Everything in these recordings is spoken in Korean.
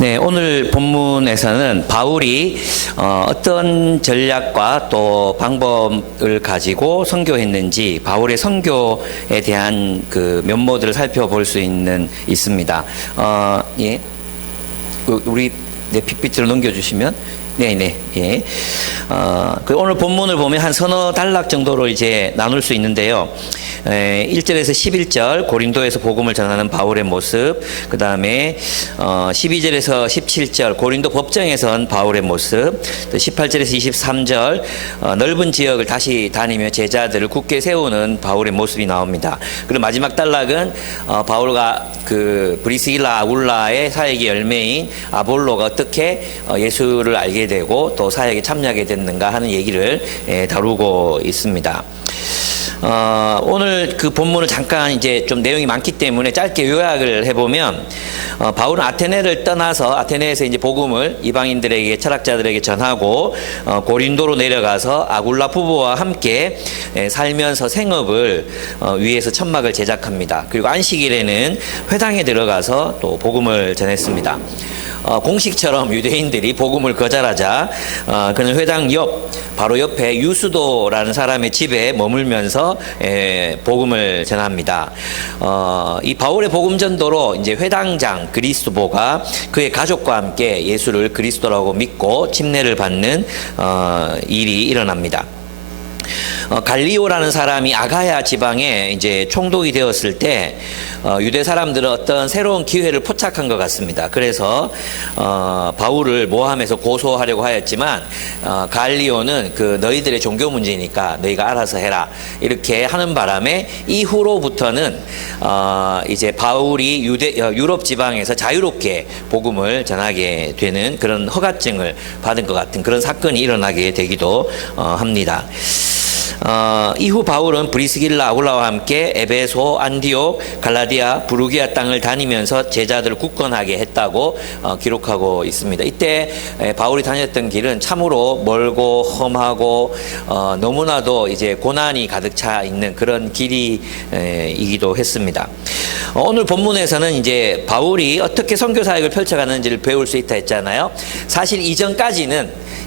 네, 오늘 본문에서는 바울이 어떤 전략과 또 방법을 가지고 선교했는지 바울의 선교에 대한 그 면모들을 살펴볼 수 있습니다. 예, 우리 PPT로 넘겨주시면. 네네, 예. 오늘 본문을 보면 한 서너 단락 정도로 이제 나눌 수 있는데요. 1절에서 11절 고린도에서 복음을 전하는 바울의 모습, 그 다음에 12절에서 17절 고린도 법정에선 바울의 모습, 또 18절에서 23절 넓은 지역을 다시 다니며 제자들을 굳게 세우는 바울의 모습이 나옵니다. 그리고 마지막 단락은 바울과 그 브리스길라 아굴라의 사역의 열매인 아볼로가 어떻게 예수를 알게 되고 또 사역에 참여하게 됐는가 하는 얘기를 다루고 있습니다. 오늘 그 본문을 잠깐 이제 좀 내용이 많기 때문에 짧게 요약을 해보면, 바울은 아테네를 떠나서 아테네에서 이제 복음을 이방인들에게, 철학자들에게 전하고, 고린도로 내려가서 아굴라 부부와 함께 살면서 생업을 위해서 천막을 제작합니다. 그리고 안식일에는 회당에 들어가서 또 복음을 전했습니다. 공식처럼 유대인들이 복음을 거절하자 그는 회당 바로 옆에 유수도라는 사람의 집에 머물면서 복음을 전합니다. 이 바울의 복음 전도로 이제 회당장 그리스도가 그의 가족과 함께 예수를 그리스도라고 믿고 침례를 받는 일이 일어납니다. 갈리오라는 사람이 아가야 지방에 이제 총독이 되었을 때 유대 사람들은 어떤 새로운 기회를 포착한 것 같습니다. 그래서 바울을 모함해서 고소하려고 하였지만 갈리오는 그 너희들의 종교 문제니까 너희가 알아서 해라 이렇게 하는 바람에 이후로부터는 이제 바울이 유럽 지방에서 자유롭게 복음을 전하게 되는 그런 허가증을 받은 것 같은 그런 사건이 일어나게 되기도 합니다. 이후 바울은 브리스길라 아굴라와 함께 에베소, 안디옥, 갈라디아, 부르기아 땅을 다니면서 제자들을 굳건하게 했다고 기록하고 있습니다. 이때 바울이 다녔던 길은 참으로 멀고 험하고 너무나도 이제 고난이 가득 차 있는 그런 길이기도 했습니다. 오늘 본문에서는 이제 바울이 어떻게 선교 사역을 펼쳐가는지를 배울 수 있다 했잖아요. 사실 이전까지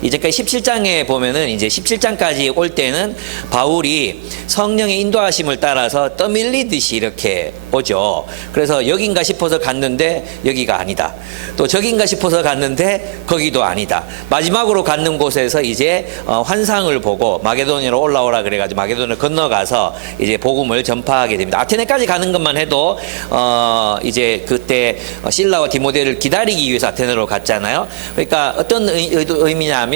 17장에 보면은 이제 17장까지 올 때는 바울이 성령의 인도하심을 따라서 떠밀리듯이 이렇게 오죠. 그래서 여긴가 싶어서 갔는데 여기가 아니다. 또 저긴가 싶어서 갔는데 거기도 아니다. 마지막으로 갔는 곳에서 이제 환상을 보고 마게도니아로 올라오라 그래가지고 마게도니아를 건너가서 이제 복음을 전파하게 됩니다. 아테네까지 가는 것만 해도 이제 그때 실라와 디모데를 기다리기 위해서 아테네로 갔잖아요. 그러니까 어떤 의미냐면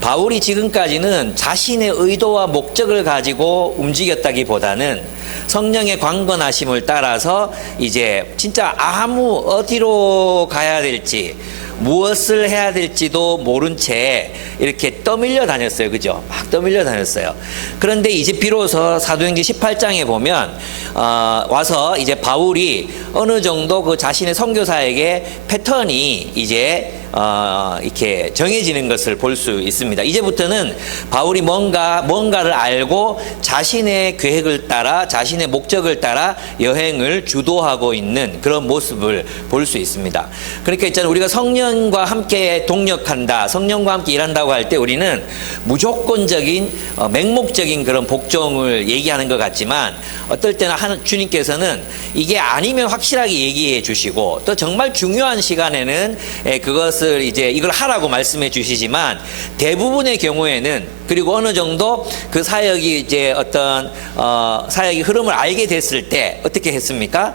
바울이 지금까지는 자신의 의도와 목적을 가지고 움직였다기보다는 성령의 강건하심을 따라서 이제 진짜 어디로 가야 될지 무엇을 해야 될지도 모른 채 이렇게 떠밀려 다녔어요. 그죠? 막 떠밀려 다녔어요. 그런데 이제 비로소 사도행전 18장에 보면 와서 이제 바울이 어느 정도 그 자신의 선교사에게 패턴이 이제 이렇게 정해지는 것을 볼 수 있습니다. 이제부터는 바울이 뭔가를 알고 자신의 계획을 따라 자신의 목적을 따라 여행을 주도하고 있는 그런 모습을 볼 수 있습니다. 그러니까 있잖아요. 우리가 성령과 함께 동력한다, 성령과 함께 일한다고 할 때 우리는 무조건적인 맹목적인 그런 복종을 얘기하는 것 같지만 어떨 때는 주님께서는 이게 아니면 확실하게 얘기해 주시고 또 정말 중요한 시간에는 그것을 이제 이걸 하라고 말씀해 주시지만 대부분의 경우에는 그리고 어느 정도 그 사역이 이제 어떤 사역의 흐름을 알게 됐을 때 어떻게 했습니까?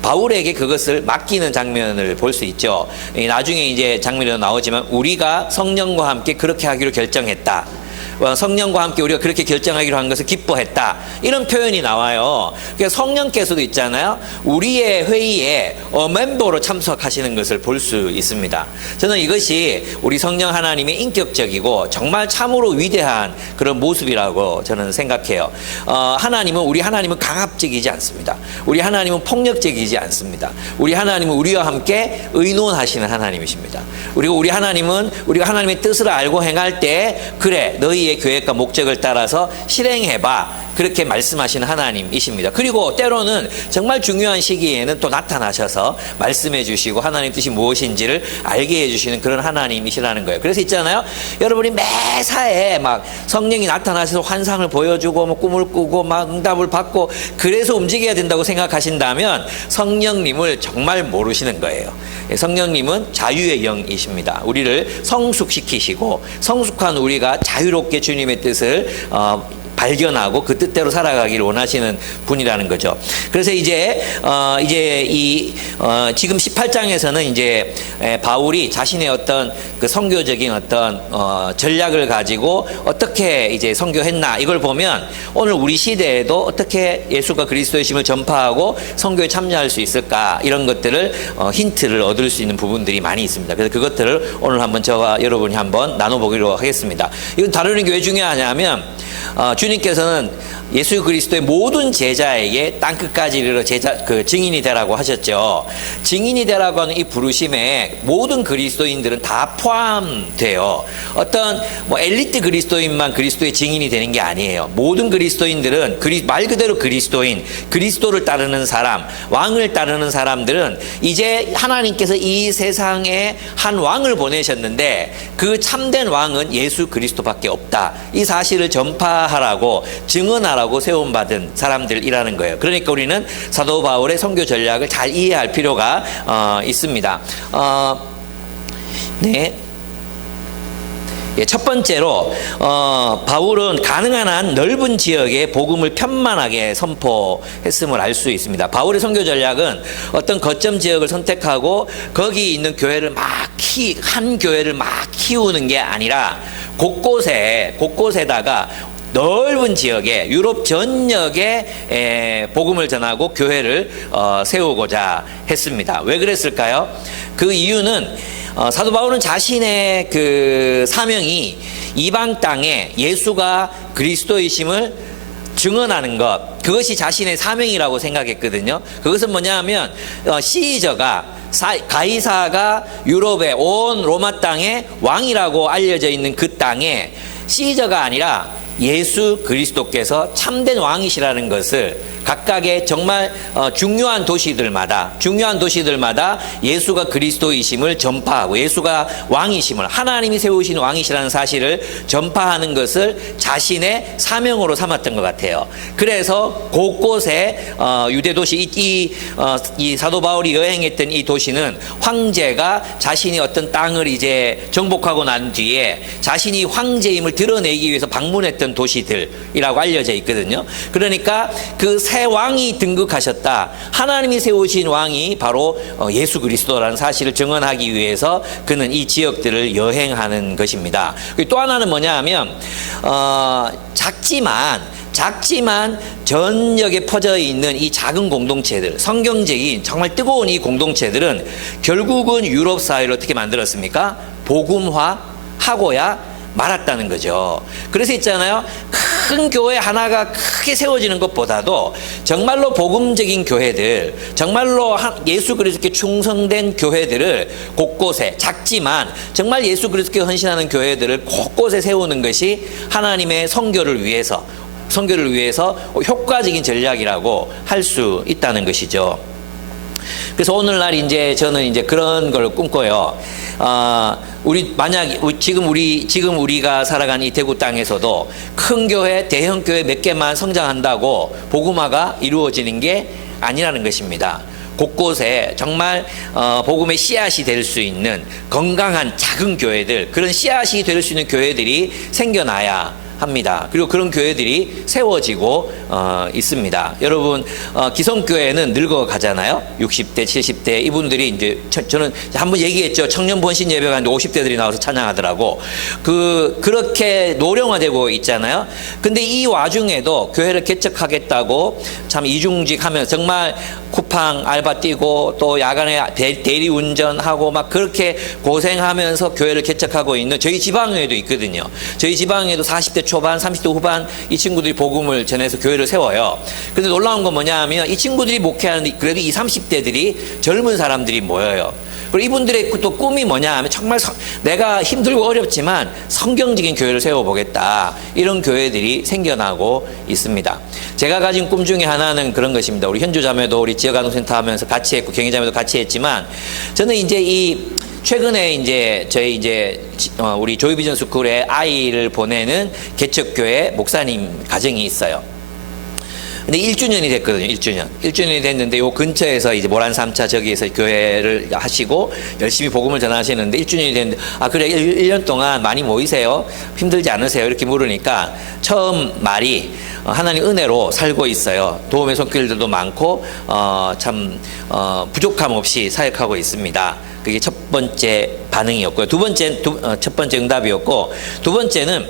바울에게 그것을 맡기는 장면을 볼 수 있죠. 나중에 이제 장면이 나오지만 우리가 성령과 함께 그렇게 하기로 결정했다. 성령과 함께 우리가 그렇게 결정하기로 한 것을 기뻐했다. 이런 표현이 나와요. 그러니까 성령께서도 있잖아요. 우리의 회의에 멤버로 참석하시는 것을 볼 수 있습니다. 저는 이것이 우리 성령 하나님의 인격적이고 정말 참으로 위대한 그런 모습이라고 저는 생각해요. 우리 하나님은 강압적이지 않습니다. 우리 하나님은 폭력적이지 않습니다. 우리 하나님은 우리와 함께 의논하시는 하나님이십니다. 그리고 우리 하나님은 우리가 하나님의 뜻을 알고 행할 때 그래 너희의 계획과 목적을 따라서 실행해봐. 그렇게 말씀하시는 하나님이십니다. 그리고 때로는 정말 중요한 시기에는 또 나타나셔서 말씀해 주시고 하나님 뜻이 무엇인지를 알게 해주시는 그런 하나님이시라는 거예요. 그래서 있잖아요, 여러분이 매사에 막 성령이 나타나셔서 환상을 보여주고 뭐 꿈을 꾸고 막 응답을 받고 그래서 움직여야 된다고 생각하신다면 성령님을 정말 모르시는 거예요. 성령님은 자유의 영이십니다. 우리를 성숙시키시고 성숙한 우리가 자유롭게 주님의 뜻을 발견하고 그 뜻대로 살아가기를 원하시는 분이라는 거죠. 그래서 이제 지금 18장에서는 이제 바울이 자신의 어떤 그 선교적인 어떤 전략을 가지고 어떻게 이제 선교했나 이걸 보면 오늘 우리 시대에도 어떻게 예수가 그리스도의심을 전파하고 선교에 참여할 수 있을까 이런 것들을 힌트를 얻을 수 있는 부분들이 많이 있습니다. 그래서 그것들을 오늘 한번 저와 여러분이 한번 나눠보기로 하겠습니다. 이건 다루는 게 왜 중요하냐면 주님께서는 예수 그리스도의 모든 제자에게 땅끝까지 이르러 증인이 되라고 하셨죠. 증인이 되라고 하는 이 부르심에 모든 그리스도인들은 다 포함돼요. 어떤 뭐 엘리트 그리스도인만 그리스도의 증인이 되는 게 아니에요. 모든 그리스도인들은 말 그대로 그리스도인, 그리스도를 따르는 사람, 왕을 따르는 사람들은 이제 하나님께서 이 세상에 한 왕을 보내셨는데 그 참된 왕은 예수 그리스도밖에 없다. 이 사실을 전파하라고 증언하라고 세움받은 사람들이라는 거예요. 그러니까 우리는 사도 바울의 선교 전략을 잘 이해할 필요가 있습니다. 네. 첫 번째로 바울은 가능한 한 넓은 지역에 복음을 편만하게 선포했음을 알 수 있습니다. 바울의 선교 전략은 어떤 거점 지역을 선택하고 거기 있는 교회를 한 교회를 막 키우는 게 아니라 곳곳에다가 넓은 지역에 유럽 전역에 복음을 전하고 교회를 세우고자 했습니다. 왜 그랬을까요? 그 이유는 사도 바울은 자신의 그 사명이 이방 땅에 예수가 그리스도이심을 증언하는 것, 그것이 자신의 사명이라고 생각했거든요. 그것은 뭐냐면 시저가 가이사가 유럽의 온 로마 땅의 왕이라고 알려져 있는 그 땅에 시저가 아니라 예수 그리스도께서 참된 왕이시라는 것을 각각의 정말 중요한 도시들마다 예수가 그리스도이심을 전파하고 예수가 왕이심을, 하나님이 세우신 왕이시라는 사실을 전파하는 것을 자신의 사명으로 삼았던 것 같아요. 그래서 곳곳에 유대 도시, 이 사도 바울이 여행했던 이 도시는 황제가 자신이 어떤 땅을 이제 정복하고 난 뒤에 자신이 황제임을 드러내기 위해서 방문했던 도시들이라고 알려져 있거든요. 그러니까 그 새 왕이 등극하셨다. 하나님이 세우신 왕이 바로 예수 그리스도라는 사실을 증언하기 위해서 그는 이 지역들을 여행하는 것입니다. 또 하나는 뭐냐 하면 작지만 전역에 퍼져 있는 이 작은 공동체들, 성경적인 정말 뜨거운 이 공동체들은 결국은 유럽 사회를 어떻게 만들었습니까? 복음화하고야 말았다는 거죠. 그래서 있잖아요, 큰 교회 하나가 크게 세워지는 것보다도 정말로 복음적인 교회들, 정말로 예수 그리스도께 충성된 교회들을 곳곳에, 작지만 정말 예수 그리스도께 헌신하는 교회들을 곳곳에 세우는 것이 하나님의 선교를 위해서 효과적인 전략이라고 할 수 있다는 것이죠. 그래서 오늘날 이제 저는 이제 그런 걸 꿈꿔요. 지금 우리가 살아가는 이 대구 땅에서도 큰 교회, 대형 교회 몇 개만 성장한다고 복음화가 이루어지는 게 아니라는 것입니다. 곳곳에 정말 복음의 씨앗이 될 수 있는 건강한 작은 교회들, 그런 씨앗이 될 수 있는 교회들이 생겨나야 합니다. 그리고 그런 교회들이 세워지고 있습니다. 여러분, 기성교회는 늙어가잖아요. 60대, 70대 이분들이 이제 저는 한번 얘기했죠. 청년 번신 예배 가는데 50대들이 나와서 찬양하더라고. 그렇게 노령화되고 있잖아요. 근데 이 와중에도 교회를 개척하겠다고 참 이중직하면서 정말 쿠팡 알바 뛰고 또 야간에 대리 운전하고 막 그렇게 고생하면서 교회를 개척하고 있는 저희 지방에도 있거든요. 저희 지방에도 40대 초반, 30대 후반 이 친구들이 복음을 전해서 교회를 세워요. 근데 놀라운 건 뭐냐 하면 이 친구들이 목회하는데 그래도 20, 30대들이 젊은 사람들이 모여요. 그리고 이분들의 또 꿈이 뭐냐 하면 정말 내가 힘들고 어렵지만 성경적인 교회를 세워보겠다. 이런 교회들이 생겨나고 있습니다. 제가 가진 꿈 중에 하나는 그런 것입니다. 우리 현주자매도 우리 지역아동센터 하면서 같이 했고 경희자매도 같이 했지만 저는 이제 최근에 우리 조이비전 스쿨에 아이를 보내는 개척교회 목사님 가정이 있어요. 근데 1주년이 됐거든요. 1주년이 됐는데 요 근처에서 이제 모란 3차 저기에서 교회를 하시고 열심히 복음을 전하시는데 1주년이 됐는데 그래 1년 동안 많이 모이세요? 힘들지 않으세요? 이렇게 물으니까 처음 말이 하나님 은혜로 살고 있어요. 도움의 손길들도 많고 참 부족함 없이 사역하고 있습니다. 그게 첫 번째 반응이었고요. 첫 번째 응답이었고 두 번째는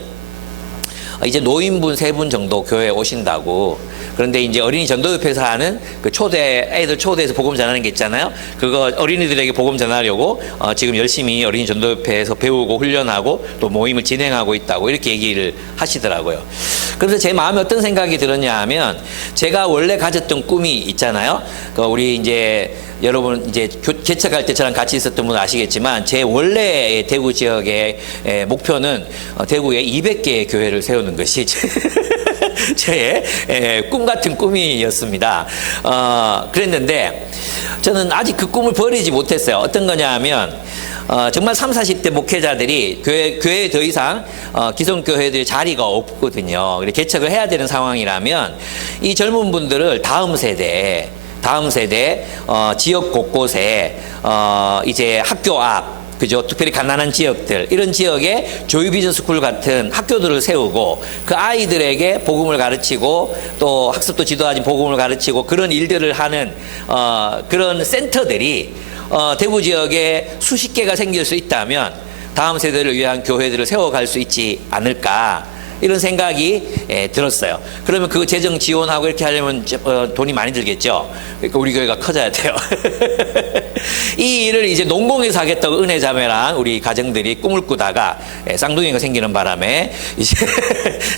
이제 노인분 3분 정도 교회에 오신다고. 그런데 이제 어린이 전도협회에서 하는 그 애들 초대해서 복음 전하는 게 있잖아요. 그거 어린이들에게 복음 전하려고 지금 열심히 어린이 전도협회에서 배우고 훈련하고 또 모임을 진행하고 있다고 이렇게 얘기를 하시더라고요. 그래서 제 마음에 어떤 생각이 들었냐 하면 제가 원래 가졌던 꿈이 있잖아요. 우리 이제 여러분 이제 개척할 때 저랑 같이 있었던 분은 아시겠지만 제 원래 대구 지역의 목표는 대구에 200개의 교회를 세우는 것이 제 꿈 같은 꿈이었습니다. 그랬는데 저는 아직 그 꿈을 버리지 못했어요. 어떤 거냐 하면 정말 30, 40대 목회자들이 교회에 더 이상 기성교회들이 자리가 없거든요. 개척을 해야 되는 상황이라면 이 젊은 분들을 다음 세대 지역 곳곳에 이제 학교 앞 그죠? 특별히 가난한 지역들, 이런 지역에 조이비전 스쿨 같은 학교들을 세우고 그 아이들에게 복음을 가르치고 또 학습도 지도하진 복음을 가르치고 그런 일들을 하는 그런 센터들이 대구 지역에 수십 개가 생길 수 있다면 다음 세대를 위한 교회들을 세워갈 수 있지 않을까. 이런 생각이 들었어요. 그러면 그 재정 지원하고 이렇게 하려면 돈이 많이 들겠죠. 그러니까 우리 교회가 커져야 돼요. 이 일을 이제 농공에서 하겠다고 은혜자매랑 우리 가정들이 꿈을 꾸다가 쌍둥이가 생기는 바람에 이제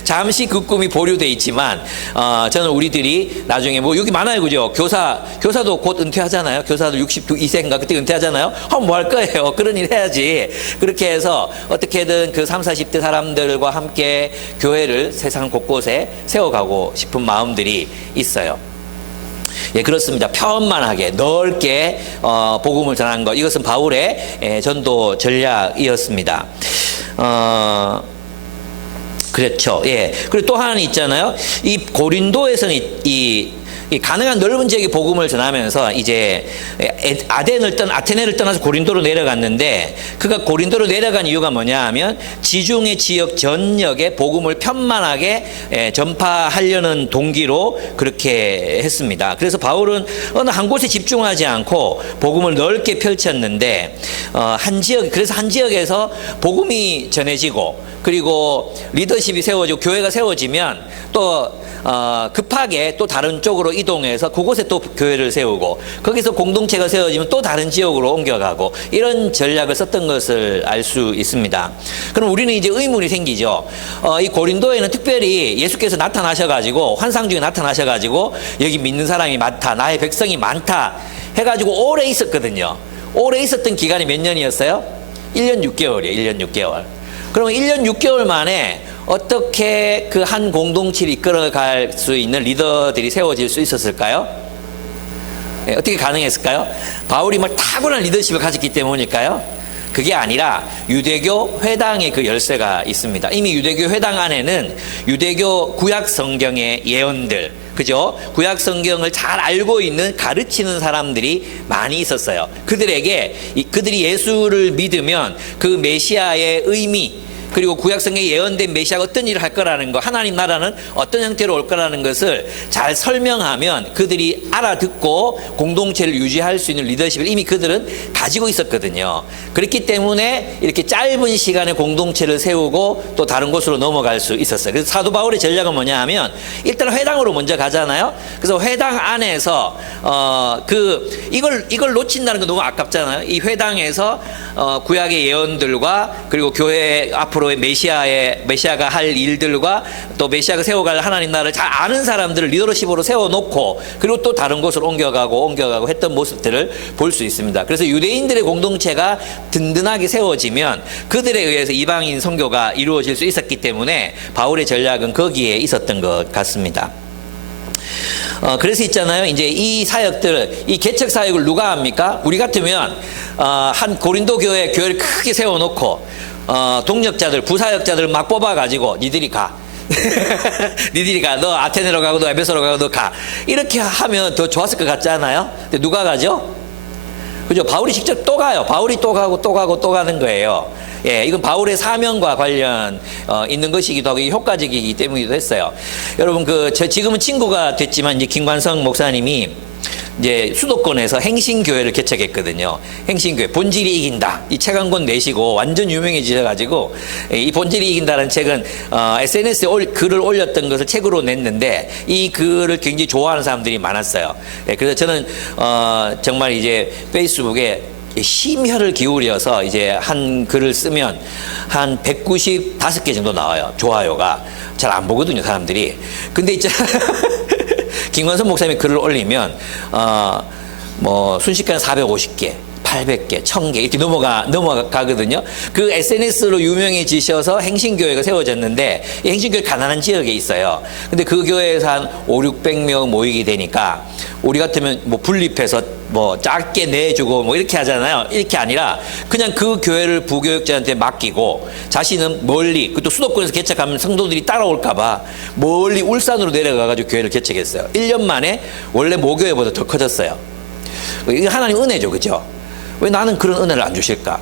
잠시 그 꿈이 보류돼 있지만 저는 우리들이 나중에 뭐 여기 많아요, 그죠? 교사도 곧 은퇴하잖아요. 교사도 62세인가 그때 은퇴하잖아요. 뭐 할 거예요? 그런 일 해야지. 그렇게 해서 어떻게든 그 30, 40대 사람들과 함께 교회를 세상 곳곳에 세워가고 싶은 마음들이 있어요. 예, 그렇습니다. 편만하게 넓게 복음을 전하는 것, 이것은 바울의 전도 전략이었습니다. 그렇죠. 예. 그리고 또 하나는 있잖아요. 이 고린도에서는 이 가능한 넓은 지역에 복음을 전하면서 이제 아테네를 떠나서 고린도로 내려갔는데 그가 고린도로 내려간 이유가 뭐냐 하면 지중해 지역 전역에 복음을 편만하게 전파하려는 동기로 그렇게 했습니다. 그래서 바울은 어느 한 곳에 집중하지 않고 복음을 넓게 펼쳤는데 그래서 한 지역에서 복음이 전해지고 그리고 리더십이 세워지고 교회가 세워지면 또 급하게 또 다른 쪽으로 이동해서 그곳에 또 교회를 세우고 거기서 공동체가 세워지면 또 다른 지역으로 옮겨가고 이런 전략을 썼던 것을 알 수 있습니다. 그럼 우리는 이제 의문이 생기죠. 이 고린도에는 특별히 예수께서 나타나셔가지고 환상 중에 나타나셔가지고 여기 믿는 사람이 많다, 나의 백성이 많다 해가지고 오래 있었거든요. 오래 있었던 기간이 몇 년이었어요? 1년 6개월이에요. 1년 6개월. 그러면 1년 6개월 만에 어떻게 그 한 공동체를 이끌어갈 수 있는 리더들이 세워질 수 있었을까요? 네, 어떻게 가능했을까요? 바울이 뭐 탁월한 리더십을 가졌기 때문일까요? 그게 아니라 유대교 회당의 그 열쇠가 있습니다. 이미 유대교 회당 안에는 유대교 구약 성경의 예언들, 그죠? 구약 성경을 잘 알고 있는 가르치는 사람들이 많이 있었어요. 그들이 예수를 믿으면 그 메시아의 의미, 그리고 구약성경에 예언된 메시아가 어떤 일을 할 거라는 거, 하나님 나라는 어떤 형태로 올 거라는 것을 잘 설명하면 그들이 알아듣고 공동체를 유지할 수 있는 리더십을 이미 그들은 가지고 있었거든요. 그렇기 때문에 이렇게 짧은 시간에 공동체를 세우고 또 다른 곳으로 넘어갈 수 있었어요. 그래서 사도 바울의 전략은 뭐냐 하면 일단 회당으로 먼저 가잖아요. 그래서 회당 안에서 이걸 놓친다는 건 너무 아깝잖아요. 이 회당에서 구약의 예언들과 그리고 교회 앞으로 앞으로의 메시아가 할 일들과 또 메시아가 세워갈 하나님 나라를 잘 아는 사람들을 리더십으로 세워놓고 그리고 또 다른 곳으로 옮겨가고 했던 모습들을 볼 수 있습니다. 그래서 유대인들의 공동체가 든든하게 세워지면 그들에 의해서 이방인 선교가 이루어질 수 있었기 때문에 바울의 전략은 거기에 있었던 것 같습니다. 그래서 있잖아요. 이제 이 사역들, 이 개척 사역을 누가 합니까? 우리 같으면 한 고린도 교회를 크게 세워놓고 동력자들, 부사역자들 막 뽑아가지고 니들이 가. 니들이 가. 너 아테네로 가고 너 에베소로 가고 너 가. 이렇게 하면 더 좋았을 것 같지 않아요? 근데 누가 가죠? 그죠? 바울이 직접 또 가요. 바울이 또 가는 거예요. 예, 이건 바울의 사명과 관련 있는 것이기도 하고 효과적이기 때문이기도 했어요. 여러분 지금은 친구가 됐지만 이제 김관성 목사님이 이제 수도권에서 행신교회를 개척했거든요. 행신교회 본질이 이긴다. 이 책 한 권 내시고 완전 유명해지셔가지고 이 본질이 이긴다는 책은 SNS에 글을 올렸던 것을 책으로 냈는데 이 글을 굉장히 좋아하는 사람들이 많았어요. 예, 그래서 저는 정말 이제 페이스북에 심혈을 기울여서 이제 한 글을 쓰면 한 195개 정도 나와요. 좋아요가. 잘 안 보거든요, 사람들이. 근데 있잖아. 김관선 목사님이 글을 올리면, 순식간에 450개, 800개, 1000개 이렇게 넘어가거든요. 그 SNS로 유명해지셔서 행신교회가 세워졌는데, 이 행신교회 가난한 지역에 있어요. 근데 그 교회에서 한 500-600명 모이게 되니까, 우리 같으면 분립해서 작게 내주고 이렇게 하잖아요. 이렇게 아니라 그냥 그 교회를 부교육자한테 맡기고 자신은 멀리, 또 수도권에서 개척하면 성도들이 따라올까봐 멀리 울산으로 내려가가지고 교회를 개척했어요. 1년 만에 원래 모교회보다 더 커졌어요. 이게 하나님 은혜죠. 그죠? 왜 나는 그런 은혜를 안 주실까?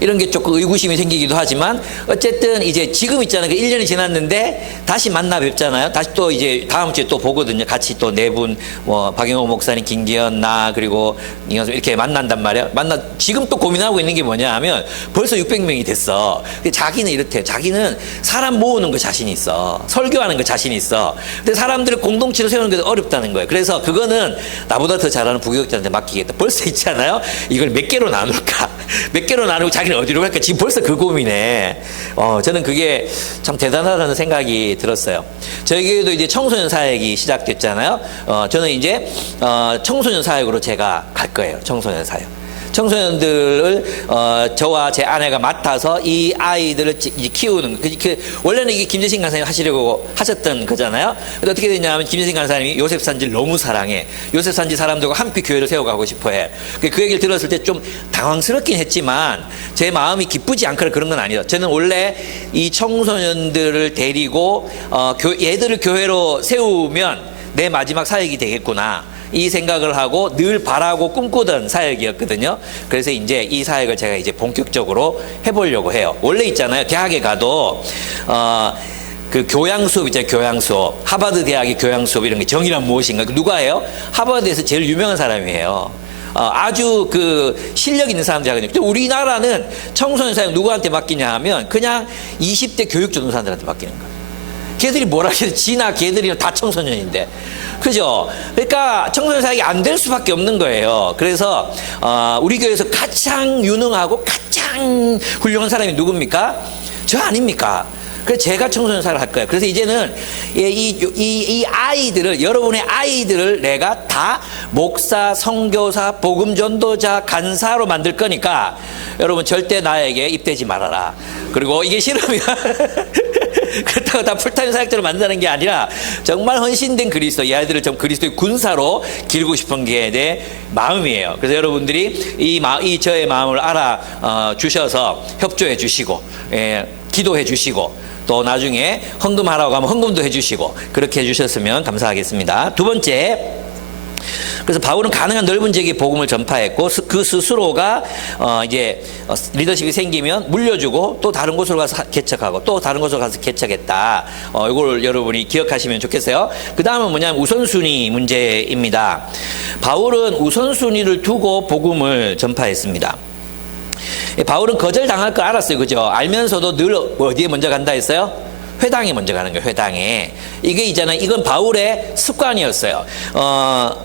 이런 게 조금 의구심이 생기기도 하지만 어쨌든 이제 지금 있잖아요. 1년이 지났는데 다시 만나 뵙잖아요. 다시 또 이제 다음 주에 또 보거든요. 같이 또 네 분, 박영호 목사님, 김기현, 나 그리고 이현수 이렇게 만난단 말이에요. 지금 또 고민하고 있는 게 뭐냐 하면 벌써 600명이 됐어. 근데 자기는 이렇대요. 자기는 사람 모으는 거 자신이 있어. 설교하는 거 자신이 있어. 근데 사람들을 공동체로 세우는 게 어렵다는 거예요. 그래서 그거는 나보다 더 잘하는 부교육자한테 맡기겠다. 벌써 있잖아요. 이걸 몇 개로 나눌까? 몇 개로 나누고 자기는 어디로 갈까? 지금 벌써 그 고민에. 저는 그게 참 대단하다는 생각이 들었어요. 저희에게도 이제 청소년 사역이 시작됐잖아요. 저는 이제 청소년 사역으로 제가 갈 거예요. 청소년 사역. 청소년들을 저와 제 아내가 맡아서 이 아이들을 키우는 원래는 이게 김재신 간사님이 하시려고 하셨던 거잖아요. 근데 어떻게 됐냐면 김재신 간사님이 요셉 산지를 너무 사랑해. 요셉 산지 사람들과 함께 교회를 세워가고 싶어해. 그 얘기를 들었을 때 좀 당황스럽긴 했지만 제 마음이 기쁘지 않거나 그런 건 아니에요. 저는 원래 이 청소년들을 데리고 얘들을 교회로 세우면 내 마지막 사역이 되겠구나. 이 생각을 하고 늘 바라고 꿈꾸던 사역이었거든요. 그래서 이제 이 사역을 제가 이제 본격적으로 해보려고 해요. 원래 있잖아요. 대학에 가도 그 교양 수업 있잖아요. 교양 수업. 하버드 대학의 교양 수업 이런 게 정의란 무엇인가. 누가 해요? 하버드에서 제일 유명한 사람이에요. 아주 그 실력 있는 사람들이 하거든요. 근데 우리나라는 청소년 사역 누구한테 맡기냐 하면 그냥 20대 교육 전도사들한테 맡기는 거예요. 걔들이 뭐라 해도 지나 걔들이 다 청소년인데. 그죠? 그러니까 청소년 사역이 안 될 수밖에 없는 거예요. 그래서 우리 교회에서 가장 유능하고 가장 훌륭한 사람이 누굽니까? 저 아닙니까? 그래서 제가 청소년 사역을 할 거예요. 그래서 이제는 이 아이들을, 여러분의 아이들을 내가 다 목사, 선교사, 복음전도자, 간사로 만들 거니까 여러분 절대 나에게 입대지 말아라. 그리고 이게 싫으면 그렇다고 다 풀타임 사역자로 만드는 게 아니라 정말 헌신된 그리스도, 이 아이들을 좀 그리스도의 군사로 기르고 싶은 게 내 마음이에요. 그래서 여러분들이 이 저의 마음을 알아 주셔서 협조해 주시고, 기도해 주시고, 또 나중에 헌금하라고 하면 헌금도 해 주시고, 그렇게 해 주셨으면 감사하겠습니다. 두 번째, 그래서 바울은 가능한 넓은 지역에 복음을 전파했고 그 스스로가 이제 리더십이 생기면 물려주고 또 다른 곳으로 가서 개척하고 또 다른 곳으로 가서 개척했다. 이걸 여러분이 기억하시면 좋겠어요. 그 다음은 뭐냐면 우선순위 문제입니다. 바울은 우선순위를 두고 복음을 전파했습니다. 바울은 거절당할 걸 알았어요. 그죠? 알면서도 늘 어디에 먼저 간다 했어요? 회당에 먼저 가는 거예요. 회당에. 이게 있잖아요. 이건 바울의 습관이었어요.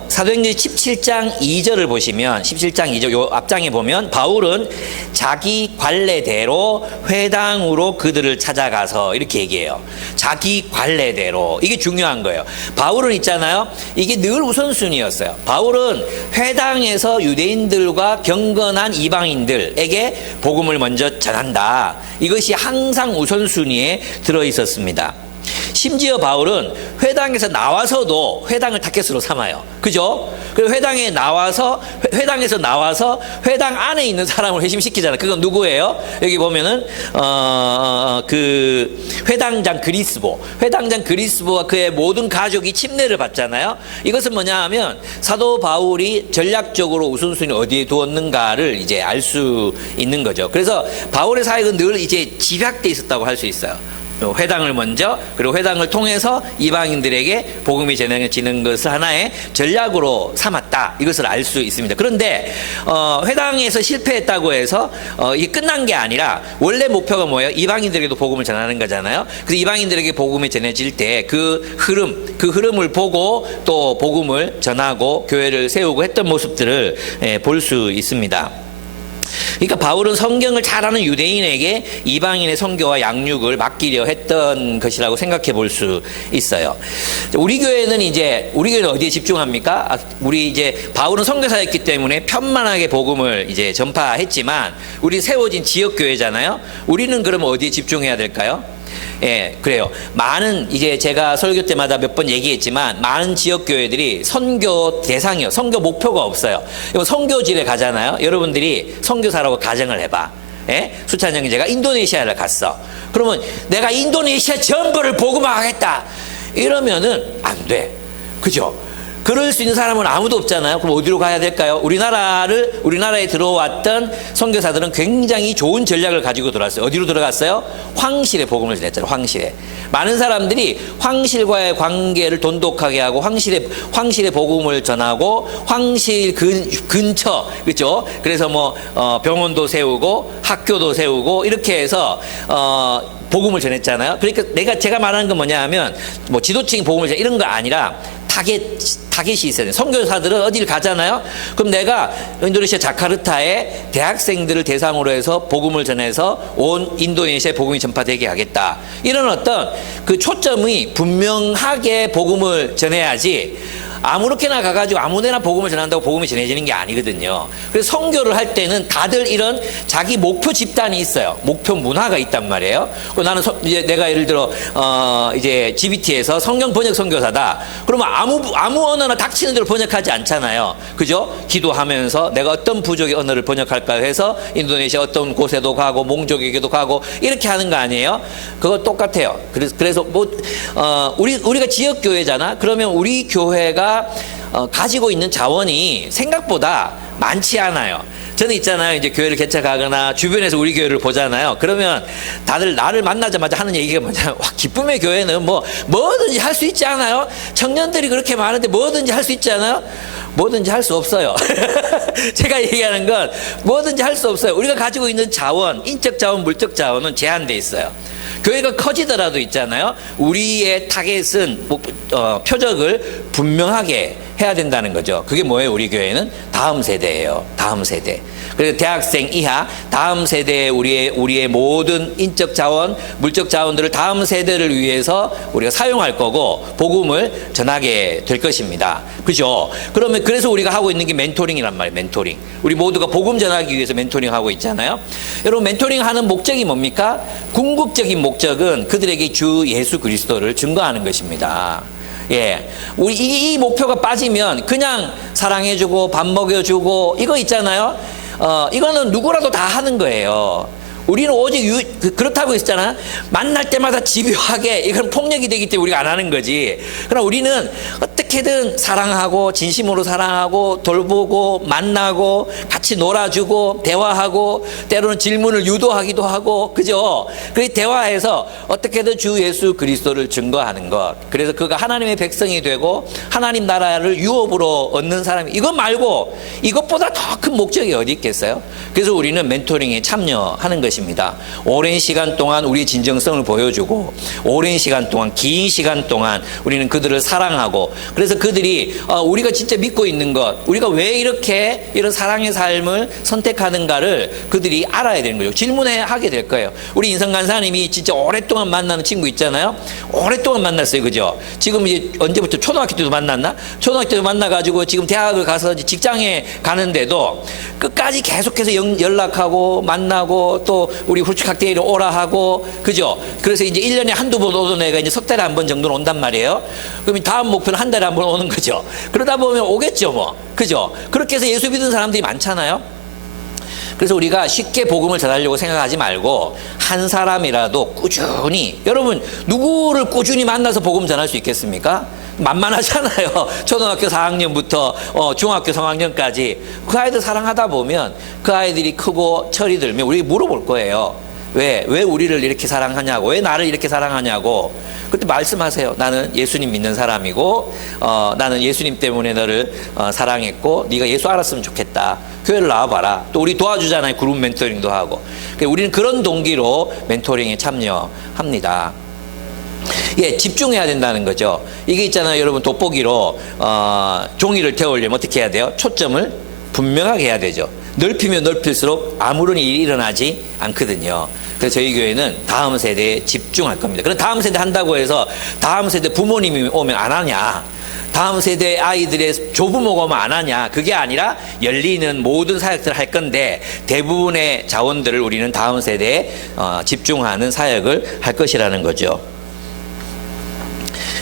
사도행전 17장 2절을 보시면 17장 2절 요 앞장에 보면 바울은 자기 관례대로 회당으로 그들을 찾아가서 이렇게 얘기해요. 자기 관례대로. 이게 중요한 거예요. 바울은 있잖아요. 이게 늘 우선순위였어요. 바울은 회당에서 유대인들과 경건한 이방인들에게 복음을 먼저 전한다. 이것이 항상 우선순위에 들어있었습니다. 심지어 바울은 회당에서 나와서도 회당을 타겟으로 삼아요. 그죠? 그리고 회당에서 나와서 회당 안에 있는 사람을 회심시키잖아요. 그건 누구예요? 여기 보면은 그 회당장 그리스보와 그의 모든 가족이 침례를 받잖아요. 이것은 뭐냐 하면 사도 바울이 전략적으로 우선순위 어디에 두었는가를 이제 알 수 있는 거죠. 그래서 바울의 사역은 늘 이제 집약돼 있었다고 할 수 있어요. 회당을 먼저, 그리고 회당을 통해서 이방인들에게 복음이 전해지는 것을 하나의 전략으로 삼았다. 이것을 알 수 있습니다. 그런데 회당에서 실패했다고 해서 이게 끝난 게 아니라 원래 목표가 뭐예요? 이방인들에게도 복음을 전하는 거잖아요. 그래서 이방인들에게 복음이 전해질 때 그 흐름을 보고 또 복음을 전하고 교회를 세우고 했던 모습들을 볼 수 있습니다. 그러니까 바울은 성경을 잘 아는 유대인에게 이방인의 선교와 양육을 맡기려 했던 것이라고 생각해 볼 수 있어요. 우리 교회는 어디에 집중합니까? 우리 이제 바울은 선교사였기 때문에 편만하게 복음을 이제 전파했지만 우리 세워진 지역 교회잖아요. 우리는 그러면 어디에 집중해야 될까요? 예, 그래요. 이제 제가 설교 때마다 몇 번 얘기했지만 많은 지역 교회들이 선교 대상이요. 선교 목표가 없어요. 선교지에 가잖아요. 여러분들이 선교사라고 가정을 해봐. 예? 수찬 형이 제가 인도네시아를 갔어. 그러면 내가 인도네시아 전부를 복음화하겠다. 이러면은 안 돼. 그죠? 그럴 수 있는 사람은 아무도 없잖아요. 그럼 어디로 가야 될까요? 우리나라에 들어왔던 선교사들은 굉장히 좋은 전략을 가지고 들어왔어요. 어디로 들어갔어요? 황실에 복음을 전했잖아요. 황실에. 많은 사람들이 황실과의 관계를 돈독하게 하고 황실에 복음을 전하고 황실 근처, 그렇죠? 그래서 병원도 세우고 학교도 세우고 이렇게 해서 복음을 전했잖아요. 그러니까 제가 말하는 건 뭐냐 하면 지도층이 복음을 전해 이런 거 아니라 타겟이 있어야 돼요. 선교사들은 어디를 가잖아요. 그럼 내가 인도네시아 자카르타에 대학생들을 대상으로 해서 복음을 전해서 온 인도네시아에 복음이 전파되게 하겠다. 이런 어떤 그 초점이 분명하게 복음을 전해야지 아무렇게나 가가지고 아무데나 복음을 전한다고 복음이 전해지는 게 아니거든요. 그래서 선교를 할 때는 다들 이런 자기 목표 집단이 있어요. 목표 문화가 있단 말이에요. 나는 이제 내가 예를 들어 이제 GBT에서 성경 번역 선교사다. 그러면 아무 언어나 닥치는 대로 번역하지 않잖아요. 그죠? 기도하면서 내가 어떤 부족의 언어를 번역할까 해서 인도네시아 어떤 곳에도 가고 몽족에게도 가고 이렇게 하는 거 아니에요? 그거 똑같아요. 그래서 우리가 지역 교회잖아. 그러면 우리 교회가 가지고 있는 자원이 생각보다 많지 않아요. 저는 있잖아요. 이제 교회를 개척하거나 주변에서 우리 교회를 보잖아요. 그러면 다들 나를 만나자마자 하는 얘기가 뭐냐면, 와, 기쁨의 교회는 뭐든지 할 수 있지 않아요? 청년들이 그렇게 많은데 뭐든지 할 수 있지 않아요? 뭐든지 할 수 없어요. 제가 얘기하는 건 뭐든지 할 수 없어요. 우리가 가지고 있는 자원, 인적 자원, 물적 자원은 제한돼 있어요. 교회가 커지더라도 있잖아요. 우리의 타겟은 표적을 분명하게 해야 된다는 거죠. 그게 뭐예요? 우리 교회는 다음 세대예요. 다음 세대. 그래서 대학생 이하 다음 세대의 우리의 모든 인적 자원, 물적 자원들을 다음 세대를 위해서 우리가 사용할 거고 복음을 전하게 될 것입니다. 그죠? 그래서 우리가 하고 있는 게 멘토링이란 말이에요. 멘토링. 우리 모두가 복음 전하기 위해서 멘토링 하고 있잖아요. 여러분, 멘토링 하는 목적이 뭡니까? 궁극적인 목적은 그들에게 주 예수 그리스도를 증거하는 것입니다. 예. 이 목표가 빠지면 그냥 사랑해주고 밥 먹여주고 이거 있잖아요. 이거는 누구라도 다 하는 거예요. 우리는 오직 그렇다고 했잖아. 만날 때마다 집요하게 이건 폭력이 되기 때문에 우리가 안 하는 거지. 그러나 우리는 어떻게든 사랑하고 진심으로 사랑하고 돌보고 만나고 같이 놀아주고 대화하고 때로는 질문을 유도하기도 하고, 그죠? 그 대화해서 어떻게든 주 예수 그리스도를 증거하는 것. 그래서 그가 하나님의 백성이 되고 하나님 나라를 유업으로 얻는 사람이, 이것 말고 이것보다 더 큰 목적이 어디 있겠어요? 그래서 우리는 멘토링에 참여하는 것입니다. 것입니다. 오랜 시간 동안 우리의 진정성을 보여주고 오랜 시간 동안 긴 시간 동안 우리는 그들을 사랑하고 그래서 그들이 우리가 진짜 믿고 있는 것 우리가 왜 이렇게 이런 사랑의 삶을 선택하는가를 그들이 알아야 되는 거죠. 질문하게 될 거예요. 우리 인성 간사님이 진짜 오랫동안 만나는 친구 있잖아요. 오랫동안 만났어요. 그죠? 지금 이제 언제부터 초등학교 때도 만났나? 초등학교 때도 만나가지고 지금 대학을 가서 직장에 가는데도 끝까지 계속해서 연락하고 만나고 또 우리 훌축학대회를 오라 하고 그죠? 그래서 이제 1년에 한두 번 오던 애가 이제 석 달에 한 번 정도는 온단 말이에요. 그럼 다음 목표는 한 달에 한 번 오는 거죠. 그러다 보면 오겠죠 뭐. 그죠? 그렇게 해서 예수 믿는 사람들이 많잖아요. 그래서 우리가 쉽게 복음을 전하려고 생각하지 말고 한 사람이라도 꾸준히 여러분 누구를 꾸준히 만나서 복음 전할 수 있겠습니까? 만만하잖아요. 초등학교 4학년부터 중학교 3학년까지 그 아이들 사랑하다 보면 그 아이들이 크고 철이 들면 우리 물어볼 거예요. 왜 우리를 이렇게 사랑하냐고 왜 나를 이렇게 사랑하냐고 그때 말씀하세요. 나는 예수님 믿는 사람이고 나는 예수님 때문에 너를 사랑했고 네가 예수 알았으면 좋겠다. 교회를 나와봐라. 또 우리 도와주잖아요. 그룹 멘토링도 하고. 그러니까 우리는 그런 동기로 멘토링에 참여합니다. 예, 집중해야 된다는 거죠. 이게 있잖아요. 여러분 돋보기로 종이를 태우려면 어떻게 해야 돼요? 초점을 분명하게 해야 되죠. 넓히면 넓힐수록 아무런 일이 일어나지 않거든요. 그래서 저희 교회는 다음 세대에 집중할 겁니다. 그럼 다음 세대 한다고 해서 다음 세대 부모님이 오면 안 하냐? 다음 세대 아이들의 조부모가 오면 안 하냐? 그게 아니라 열리는 모든 사역들을 할 건데 대부분의 자원들을 우리는 다음 세대에 집중하는 사역을 할 것이라는 거죠.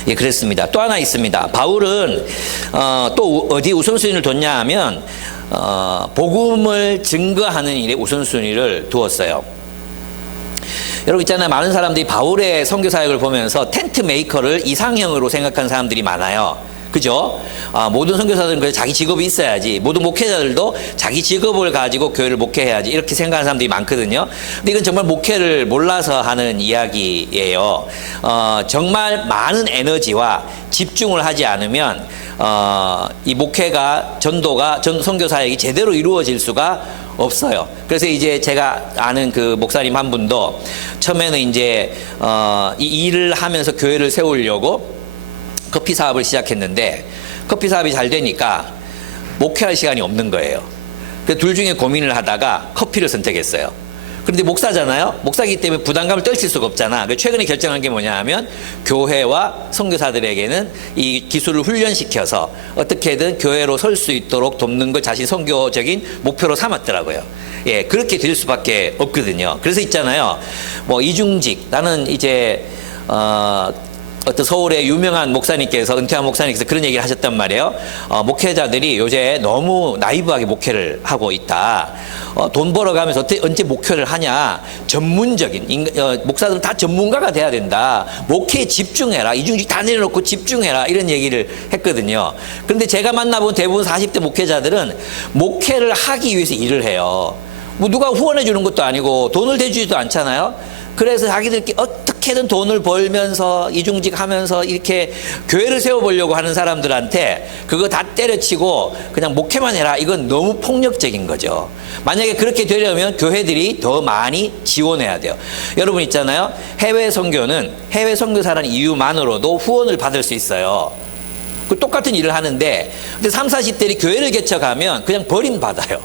예, 그렇습니다. 또 하나 있습니다. 바울은 또 어디 우선순위를 뒀냐 하면 복음을 증거하는 일에 우선순위를 두었어요. 여러분 있잖아요. 많은 사람들이 바울의 선교 사역을 보면서 텐트 메이커를 이상형으로 생각하는 사람들이 많아요. 그죠? 모든 선교사들은 그래서 자기 직업이 있어야지. 모든 목회자들도 자기 직업을 가지고 교회를 목회해야지. 이렇게 생각하는 사람들이 많거든요. 근데 이건 정말 목회를 몰라서 하는 이야기예요. 정말 많은 에너지와 집중을 하지 않으면 이 목회가 전도가 선교 사역이 제대로 이루어질 수가 없어요. 그래서 이제 제가 아는 그 목사님 한 분도 처음에는 이제 이 일을 하면서 교회를 세우려고 커피 사업을 시작했는데 커피 사업이 잘 되니까 목회할 시간이 없는 거예요. 그래서 둘 중에 고민을 하다가 커피를 선택했어요. 그런데 목사잖아요. 목사이기 때문에 부담감을 떨칠 수가 없잖아. 최근에 결정한 게 뭐냐 하면 교회와 선교사들에게는 이 기술을 훈련시켜서 어떻게든 교회로 설 수 있도록 돕는 걸 자신 선교적인 목표로 삼았더라고요. 예, 그렇게 될 수밖에 없거든요. 그래서 있잖아요. 뭐 이중직 나는 이제 어떤 서울의 유명한 목사님께서 은퇴한 목사님께서 그런 얘기를 하셨단 말이에요. 목회자들이 요새 너무 나이브하게 목회를 하고 있다. 돈 벌어가면서 언제 목회를 하냐. 전문적인 목사들은 다 전문가가 돼야 된다. 목회에 집중해라. 이중직 다 내려놓고 집중해라. 이런 얘기를 했거든요. 그런데 제가 만나본 대부분 40대 목회자들은 목회를 하기 위해서 일을 해요. 뭐 누가 후원해 주는 것도 아니고 돈을 대주지도 않잖아요. 그래서 자기들끼리 어떻게든 돈을 벌면서 이중직 하면서 이렇게 교회를 세워보려고 하는 사람들한테 그거 다 때려치고 그냥 목회만 해라. 이건 너무 폭력적인 거죠. 만약에 그렇게 되려면 교회들이 더 많이 지원해야 돼요. 여러분 있잖아요. 해외 선교는 해외 선교사라는 이유만으로도 후원을 받을 수 있어요. 그 똑같은 일을 하는데 근데 30, 40대들이 교회를 개척하면 그냥 버림받아요.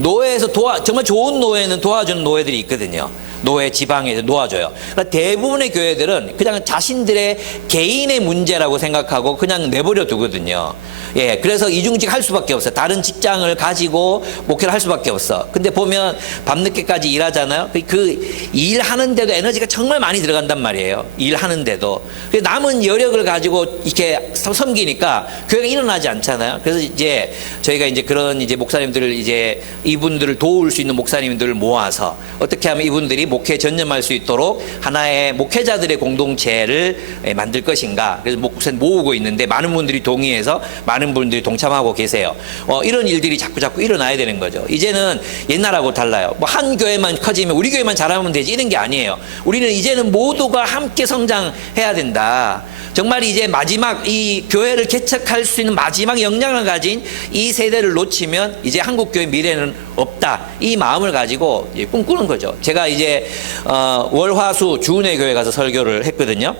노회에서 정말 좋은 노회는 도와주는 노회들이 있거든요. 노회 지방에서 놓아줘요. 그러니까 대부분의 교회들은 그냥 자신들의 개인의 문제라고 생각하고 그냥 내버려 두거든요. 예, 그래서 이중직 할 수밖에 없어요. 다른 직장을 가지고 목회를 할 수밖에 없어. 근데 보면 밤늦게까지 일하잖아요. 그 일하는데도 에너지가 정말 많이 들어간단 말이에요. 일하는데도. 남은 여력을 가지고 이렇게 섬기니까 교회가 일어나지 않잖아요. 그래서 이제 저희가 이제 그런 이제 목사님들을 이제 이분들을 도울 수 있는 목사님들을 모아서 어떻게 하면 이분들이 목회에 전념할 수 있도록 하나의 목회자들의 공동체를 만들 것인가. 그래서 목사님 모으고 있는데 많은 분들이 동의해서 많은 분들이 동참하고 계세요. 이런 일들이 자꾸 일어나야 되는 거죠. 이제는 옛날하고 달라요. 뭐 한 교회만 커지면 우리 교회만 잘하면 되지 이런 게 아니에요. 우리는 이제는 모두가 함께 성장해야 된다. 정말 이제 마지막 이 교회를 개척할 수 있는 마지막 역량을 가진 이 세대를 놓치면 이제 한국교회 미래는 없다. 이 마음을 가지고 꿈꾸는 거죠. 제가 이제 월화수 주은혜 교회 가서 설교를 했거든요.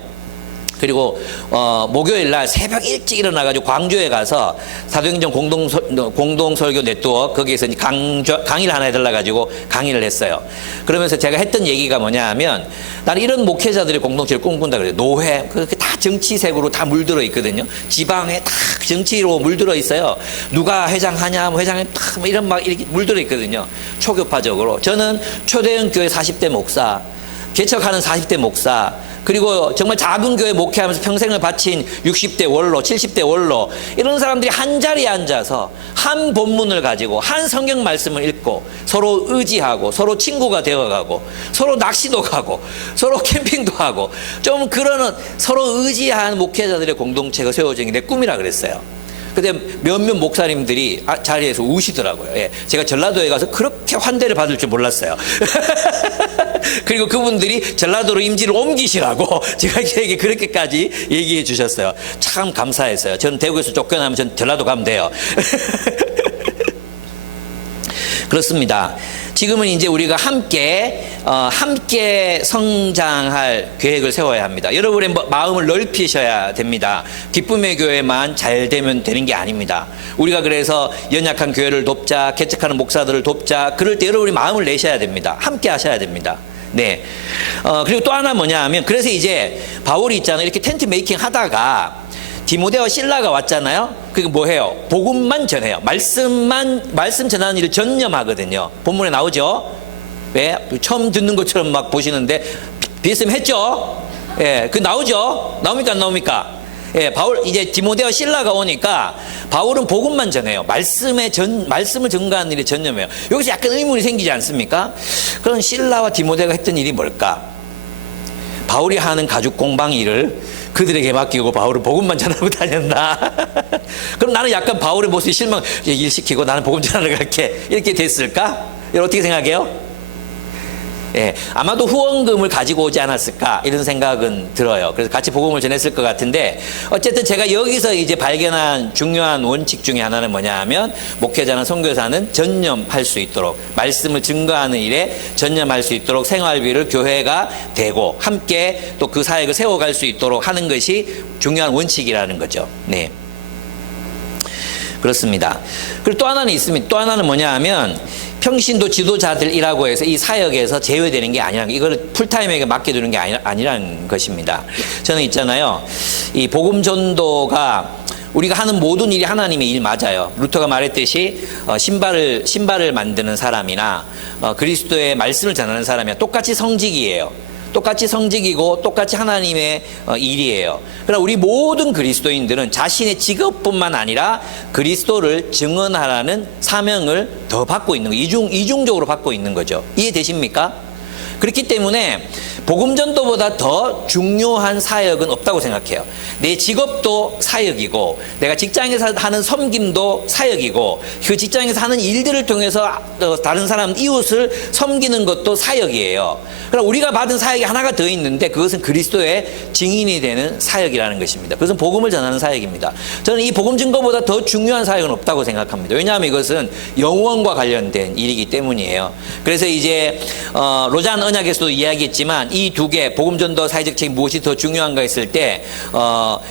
그리고 목요일 날 새벽 일찍 일어나가지고 광주에 가서 사도행전 공동설교 네트워크 거기에서 강의를 하나 해달라가지고 강의를 했어요. 그러면서 제가 했던 얘기가 뭐냐 하면 나는 이런 목회자들의 공동체를 꿈꾼다 그래요. 노회 그렇게 다 정치색으로 다 물들어 있거든요. 지방에 다 정치로 물들어 있어요. 누가 회장하냐 뭐 회장에 다 이런 막 이렇게 물들어 있거든요. 초교파적으로. 저는 초대형 교회 40대 목사, 개척하는 40대 목사, 그리고 정말 작은 교회 목회하면서 평생을 바친 60대 원로, 70대 원로, 이런 사람들이 한 자리에 앉아서 한 본문을 가지고 한 성경 말씀을 읽고 서로 의지하고 서로 친구가 되어가고 서로 낚시도 가고 서로 캠핑도 하고 좀 그러는 서로 의지하는 목회자들의 공동체가 세워지는 게 내 꿈이라 그랬어요. 근데 몇몇 목사님들이 자리에서 우시더라고요. 예, 제가 전라도에 가서 그렇게 환대를 받을 줄 몰랐어요. 그리고 그분들이 전라도로 임지를 옮기시라고 제가 에게 그렇게까지 얘기해 주셨어요. 참 감사했어요. 저는 대구에서 쫓겨나면 전 전라도 가면 돼요. 그렇습니다. 지금은 이제 우리가 함께 성장할 계획을 세워야 합니다. 여러분의 마음을 넓히셔야 됩니다. 기쁨의 교회만 잘 되면 되는 게 아닙니다. 우리가 그래서 연약한 교회를 돕자, 개척하는 목사들을 돕자, 그럴 때 여러분이 마음을 내셔야 됩니다. 함께 하셔야 됩니다. 네. 그리고 또 하나 뭐냐 하면, 그래서 이제 바울이 있잖아요. 이렇게 텐트 메이킹 하다가 디모데와 실라가 왔잖아요. 그게 뭐 해요? 복음만 전해요. 말씀 전하는 일을 전념하거든요. 본문에 나오죠? 왜? 처음 듣는 것처럼 막 보시는데, BSM 했죠? 예, 그 나오죠? 나옵니까? 안 나옵니까? 예, 이제 디모데와 실라가 오니까 바울은 복음만 전해요. 말씀을 전가하는 일에 전념해요. 여기서 약간 의문이 생기지 않습니까? 그럼 실라와 디모데가 했던 일이 뭘까? 바울이 하는 가죽 공방 일을 그들에게 맡기고 바울은 복음만 전하고 다녔나? 그럼 나는 약간 바울의 모습이 일 시키고 나는 복음 전하러 갈게. 이렇게 됐을까? 여러분 어떻게 생각해요? 예, 아마도 후원금을 가지고 오지 않았을까 이런 생각은 들어요. 그래서 같이 복음을 전했을 것 같은데, 어쨌든 제가 여기서 이제 발견한 중요한 원칙 중에 하나는 뭐냐 하면, 목회자나 선교사는 전념할 수 있도록, 말씀을 증거하는 일에 전념할 수 있도록 생활비를 교회가 대고 함께 또 그 사역을 세워갈 수 있도록 하는 것이 중요한 원칙이라는 거죠. 네, 그렇습니다. 그리고 또 하나는 있습니다. 또 하나는 뭐냐 하면, 평신도 지도자들이라고 해서 이 사역에서 제외되는 게 아니라는, 이거를 풀타임에게 맡겨두는 게 아니라는 것입니다. 저는 있잖아요, 이 복음 전도가 우리가 하는 모든 일이 하나님의 일 맞아요. 루터가 말했듯이 신발을 만드는 사람이나 그리스도의 말씀을 전하는 사람이나 똑같이 성직이에요. 똑같이 성직이고 똑같이 하나님의 일이에요. 그러나 우리 모든 그리스도인들은 자신의 직업뿐만 아니라 그리스도를 증언하라는 사명을 더 받고 있는 거예요. 이중적으로 받고 있는 거죠. 이해되십니까? 그렇기 때문에 복음 전도보다 더 중요한 사역은 없다고 생각해요. 내 직업도 사역이고, 내가 직장에서 하는 섬김도 사역이고, 그 직장에서 하는 일들을 통해서 다른 사람, 이웃을 섬기는 것도 사역이에요. 그럼 우리가 받은 사역이 하나가 더 있는데, 그것은 그리스도의 증인이 되는 사역이라는 것입니다. 그것은 복음을 전하는 사역입니다. 저는 이 복음 증거보다 더 중요한 사역은 없다고 생각합니다. 왜냐하면 이것은 영원과 관련된 일이기 때문이에요. 그래서 이제 로잔 언약에서도 이야기했지만, 이 두 개, 복음전도, 사회적 책임 무엇이 더 중요한가 했을 때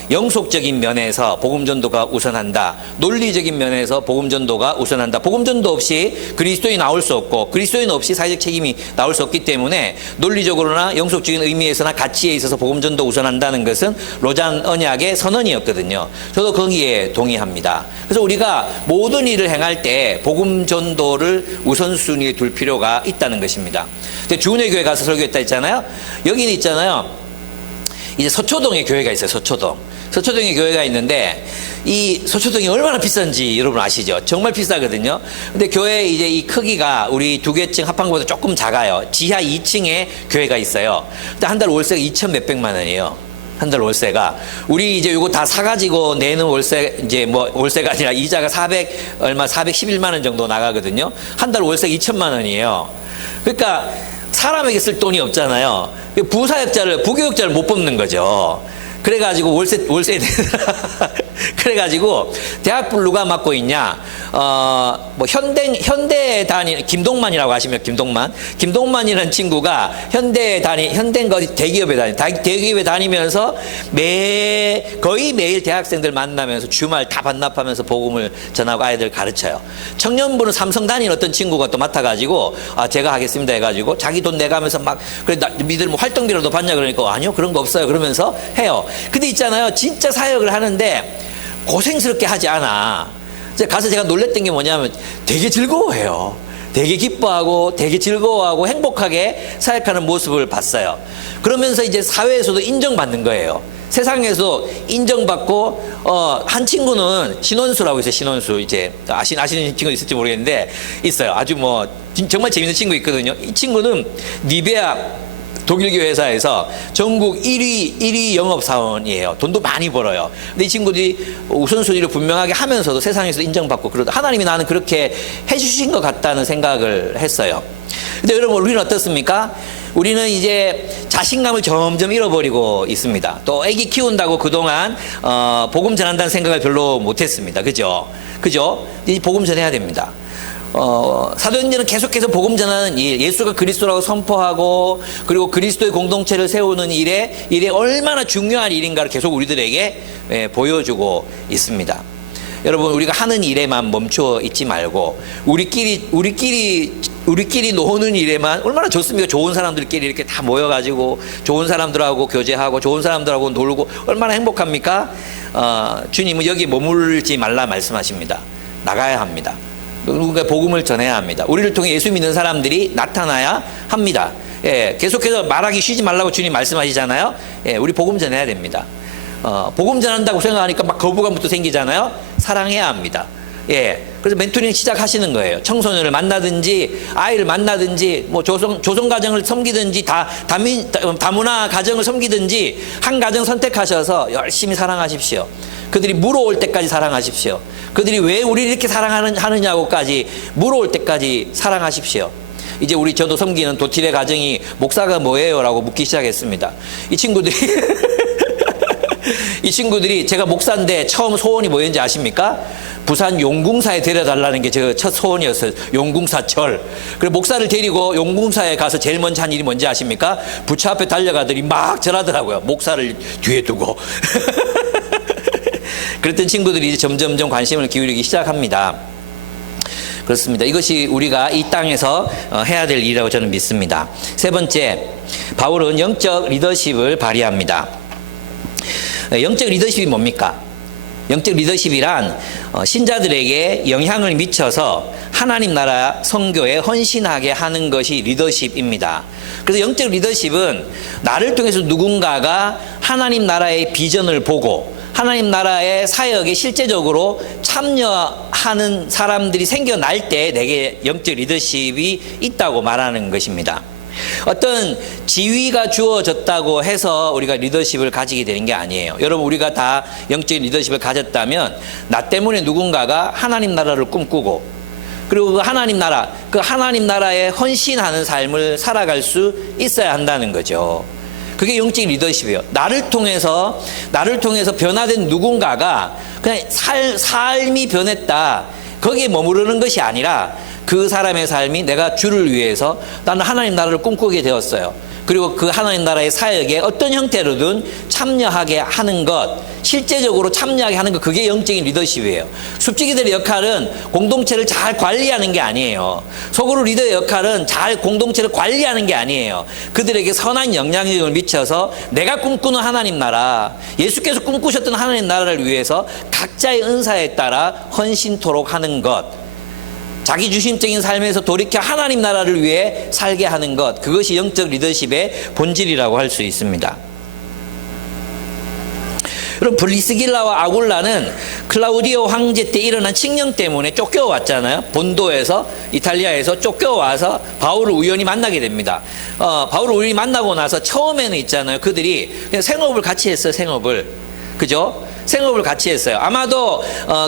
영속적인 면에서 복음전도가 우선한다. 논리적인 면에서 복음전도가 우선한다. 복음전도 없이 그리스도인이 나올 수 없고, 그리스도인 없이 사회적 책임이 나올 수 없기 때문에 논리적으로나 영속적인 의미에서나 가치에 있어서 복음전도 우선한다는 것은 로잔 언약의 선언이었거든요. 저도 거기에 동의합니다. 그래서 우리가 모든 일을 행할 때 복음전도를 우선순위에 둘 필요가 있다는 것입니다. 주은혜 교회 가서 설교했다 했잖아요. 여기는 있잖아요, 이제 서초동에 교회가 있어요. 서초동에 교회가 있는데, 이 서초동이 얼마나 비싼지 여러분 아시죠? 정말 비싸거든요. 근데 교회 이제 이 크기가 우리 두 개층 합한 것보다 조금 작아요. 지하 2층에 교회가 있어요. 근데 한 달 월세가 2천 몇백만 원이에요. 한 달 월세가. 우리 이제 요거 다 사가지고 내는 월세, 이제 뭐 월세가 아니라 이자가 411만 원 정도 나가거든요. 한 달 월세가 2천만 원이에요. 그러니까 사람에게 쓸 돈이 없잖아요. 부교육자를 못 뽑는 거죠. 그래가지고 월세 그래가지고 대학부를 누가 맡고 있냐? 뭐 현대 김동만이라고 아시면 김동만이라는 친구가 현대인가 어디 대기업에 다니면서 거의 매일 대학생들 만나면서 주말 다 반납하면서 복음을 전하고 아이들 가르쳐요. 청년부는 삼성 다니는 어떤 친구가 또 맡아가지고 제가 하겠습니다 해가지고 자기 돈 내가면서 막 그래 니들 뭐 활동비라도 받냐 그러니까 아니요 그런 거 없어요 그러면서 해요. 근데 있잖아요 진짜 사역을 하는데 고생스럽게 하지 않아. 가서 제가 놀랬던 게 뭐냐면 되게 즐거워해요. 되게 기뻐하고 되게 즐거워하고 행복하게 사역하는 모습을 봤어요. 그러면서 이제 사회에서도 인정받는 거예요. 세상에서 인정받고 한 친구는 신원수라고 있어요. 신원수 이제 아시는 친구 있을지 모르겠는데 있어요. 아주 뭐 정말 재밌는 친구 있거든요. 이 친구는 니베아 독일교 회사에서 전국 1위 영업사원이에요. 돈도 많이 벌어요. 근데 이 친구들이 우선순위를 분명하게 하면서도 세상에서 인정받고 그러다 하나님이 나는 그렇게 해주신 것 같다는 생각을 했어요. 근데 여러분 우리는 어떻습니까? 우리는 이제 자신감을 점점 잃어버리고 있습니다. 또 아기 키운다고 그동안 복음 전한다는 생각을 별로 못했습니다. 그죠? 이 복음 전해야 됩니다. 사도행전은 계속해서 복음 전하는 일, 예수가 그리스도라고 선포하고 그리고 그리스도의 공동체를 세우는 일에 얼마나 중요한 일인가를 계속 우리들에게 보여주고 있습니다. 여러분 우리가 하는 일에만 멈춰 있지 말고 우리끼리 노는 일에만 얼마나 좋습니까? 좋은 사람들끼리 이렇게 다 모여가지고 좋은 사람들하고 교제하고 좋은 사람들하고 놀고 얼마나 행복합니까? 주님은 여기 머물지 말라 말씀하십니다. 나가야 합니다. 누군가 복음을 전해야 합니다. 우리를 통해 예수 믿는 사람들이 나타나야 합니다. 예, 계속해서 말하기 쉬지 말라고 주님 말씀하시잖아요. 예, 우리 복음 전해야 됩니다. 복음 전한다고 생각하니까 막 거부감부터 생기잖아요. 사랑해야 합니다. 예, 그래서 멘토링 시작하시는 거예요. 청소년을 만나든지 아이를 만나든지 뭐 조성 가정을 섬기든지 다문화 가정을 섬기든지 한 가정 선택하셔서 열심히 사랑하십시오. 그들이 물어올 때까지 사랑하십시오. 그들이 왜 우리를 이렇게 사랑하느냐고까지 물어올 때까지 사랑하십시오. 이제 저도 섬기는 도틸의 가정이 목사가 뭐예요? 라고 묻기 시작했습니다. 이 친구들이 제가 목사인데 처음 소원이 뭐였는지 아십니까? 부산 용궁사에 데려달라는 게 제 첫 소원이었어요. 용궁사철. 그리고 목사를 데리고 용궁사에 가서 제일 먼저 한 일이 뭔지 아십니까? 부처 앞에 달려가더니 막 절하더라고요. 목사를 뒤에 두고. 그랬던 친구들이 이제 점점점 관심을 기울이기 시작합니다. 그렇습니다. 이것이 우리가 이 땅에서 해야 될 일이라고 저는 믿습니다. 세 번째, 바울은 영적 리더십을 발휘합니다. 영적 리더십이 뭡니까? 영적 리더십이란 신자들에게 영향을 미쳐서 하나님 나라 선교에 헌신하게 하는 것이 리더십입니다. 그래서 영적 리더십은 나를 통해서 누군가가 하나님 나라의 비전을 보고 하나님 나라의 사역에 실제적으로 참여하는 사람들이 생겨날 때 내게 영적 리더십이 있다고 말하는 것입니다. 어떤 지위가 주어졌다고 해서 우리가 리더십을 가지게 되는 게 아니에요. 여러분 우리가 다 영적 리더십을 가졌다면 나 때문에 누군가가 하나님 나라를 꿈꾸고 그리고 그 하나님 나라에 헌신하는 삶을 살아갈 수 있어야 한다는 거죠. 그게 영적 리더십이에요. 나를 통해서 변화된 누군가가 그냥 삶이 변했다. 거기에 머무르는 것이 아니라 그 사람의 삶이 내가 주를 위해서 나는 하나님 나라를 꿈꾸게 되었어요. 그리고 그 하나님 나라의 사역에 어떤 형태로든 참여하게 하는 것, 실제적으로 참여하게 하는 것, 그게 영적인 리더십이에요. 숲지기들의 역할은 공동체를 잘 관리하는 게 아니에요. 소그룹 리더의 역할은 잘 공동체를 관리하는 게 아니에요. 그들에게 선한 영향력을 미쳐서 내가 꿈꾸는 하나님 나라, 예수께서 꿈꾸셨던 하나님 나라를 위해서 각자의 은사에 따라 헌신토록 하는 것, 자기 주심적인 삶에서 돌이켜 하나님 나라를 위해 살게 하는 것, 그것이 영적 리더십의 본질이라고 할 수 있습니다. 여러분 브리스길라와 아굴라는 클라우디오 황제 때 일어난 칙령 때문에 쫓겨왔잖아요. 본도에서 이탈리아에서 쫓겨와서 바울을 우연히 만나게 됩니다. 바울을 우연히 만나고 나서 처음에는 있잖아요. 그들이 그냥 생업을 같이 했어요. 생업을. 그죠? 생업을 같이 했어요. 아마도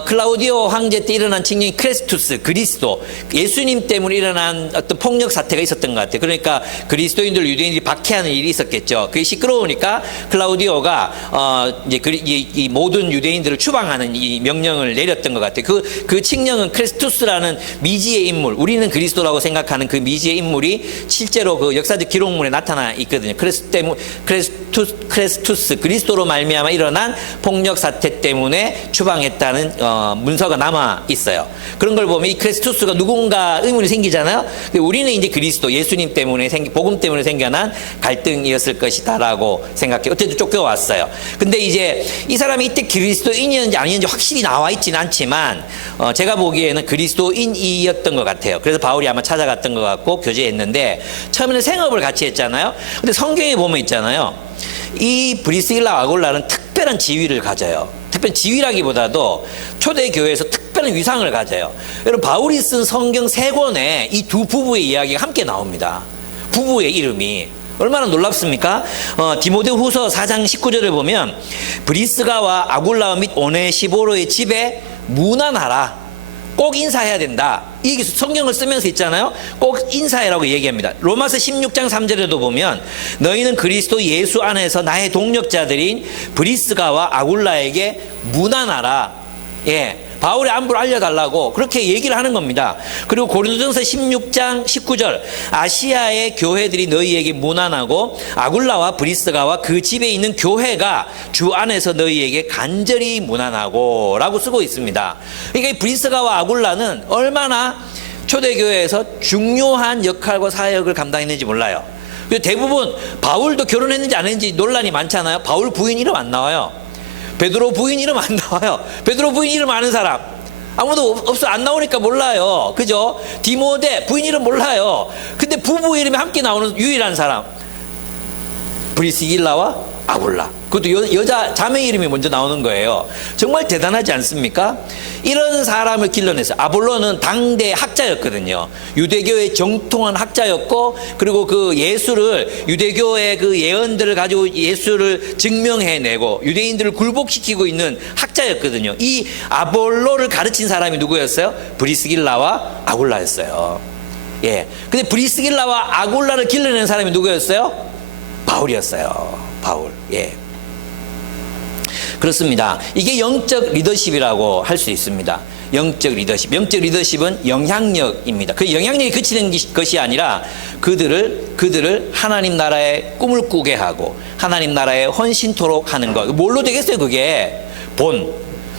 클라우디오 황제 때 일어난 칙령이 크레스투스, 그리스도, 예수님 때문에 일어난 어떤 폭력 사태가 있었던 것 같아요. 그러니까 그리스도인들, 유대인들이 박해하는 일이 있었겠죠. 그게 시끄러우니까 클라우디오가 이제 이 모든 유대인들을 추방하는 이 명령을 내렸던 것 같아요. 그 칙령은 크레스투스라는 미지의 인물, 우리는 그리스도라고 생각하는 그 미지의 인물이 실제로 그 역사적 기록물에 나타나 있거든요. 크레스투스, 그리스도로 말미암아 일어난 폭력 사태 때문에 추방했다는 문서가 남아 있어요. 그런 걸 보면 이 크레스투스가 누군가 의문이 생기잖아요. 우리는 이제 그리스도, 예수님 때문에 복음 때문에 생겨난 갈등이었을 것이다라고 생각해요. 어쨌든 쫓겨왔어요. 근데 이제 이 사람이 이때 그리스도인이었는지 아니었는지 확실히 나와 있지는 않지만 제가 보기에는 그리스도인이었던 것 같아요. 그래서 바울이 아마 찾아갔던 것 같고 교제했는데, 처음에는 생업을 같이 했잖아요. 근데 성경에 보면 있잖아요, 이 브리스길라 아굴라는 특별한 지위를 가져요. 특별한 지위라기보다도 초대교회에서 특별한 위상을 가져요. 여러분, 바울이 쓴 성경 3권에 이 두 부부의 이야기가 함께 나옵니다. 부부의 이름이 얼마나 놀랍습니까? 디모데후서 4장 19절에 보면 브리스가와 아굴라 및 오네시보로의 집에 문안하라. 꼭 인사해야 된다. 이게 성경을 쓰면서 있잖아요. 꼭 인사해라고 얘기합니다. 로마서 16장 3절에도 보면 너희는 그리스도 예수 안에서 나의 동력자들인 브리스가와 아굴라에게 문안하라. 예. 바울의 안부를 알려달라고 그렇게 얘기를 하는 겁니다. 그리고 고린도전서 16장 19절 아시아의 교회들이 너희에게 문안하고 아굴라와 브리스가와 그 집에 있는 교회가 주 안에서 너희에게 간절히 문안하고 라고 쓰고 있습니다. 그러니까 이 브리스가와 아굴라는 얼마나 초대교회에서 중요한 역할과 사역을 감당했는지 몰라요. 대부분 바울도 결혼했는지 안 했는지 논란이 많잖아요. 바울 부인 이름 안 나와요. 베드로 부인 이름 안 나와요. 베드로 부인 이름 아는 사람 아무도 없어. 안 나오니까 몰라요. 그죠? 디모데 부인 이름 몰라요. 근데 부부 이름이 함께 나오는 유일한 사람 브리스길라와 아굴라. 그것도 여자 자매 이름이 먼저 나오는 거예요. 정말 대단하지 않습니까? 이런 사람을 길러냈어요. 아볼로는 당대 학자였거든요. 유대교의 정통한 학자였고, 그리고 그 예수를, 유대교의 그 예언들을 가지고 예수를 증명해내고 유대인들을 굴복시키고 있는 학자였거든요. 이 아볼로를 가르친 사람이 누구였어요? 브리스길라와 아굴라였어요. 예. 근데 브리스길라와 아굴라를 길러낸 사람이 누구였어요? 바울이었어요. 바울. 예. 그렇습니다. 이게 영적 리더십이라고 할 수 있습니다. 영적 리더십. 영적 리더십은 영향력입니다. 그 영향력이 그치는 것이 아니라 그들을 하나님 나라의 꿈을 꾸게 하고 하나님 나라에 헌신토록 하는 것. 뭘로 되겠어요, 그게?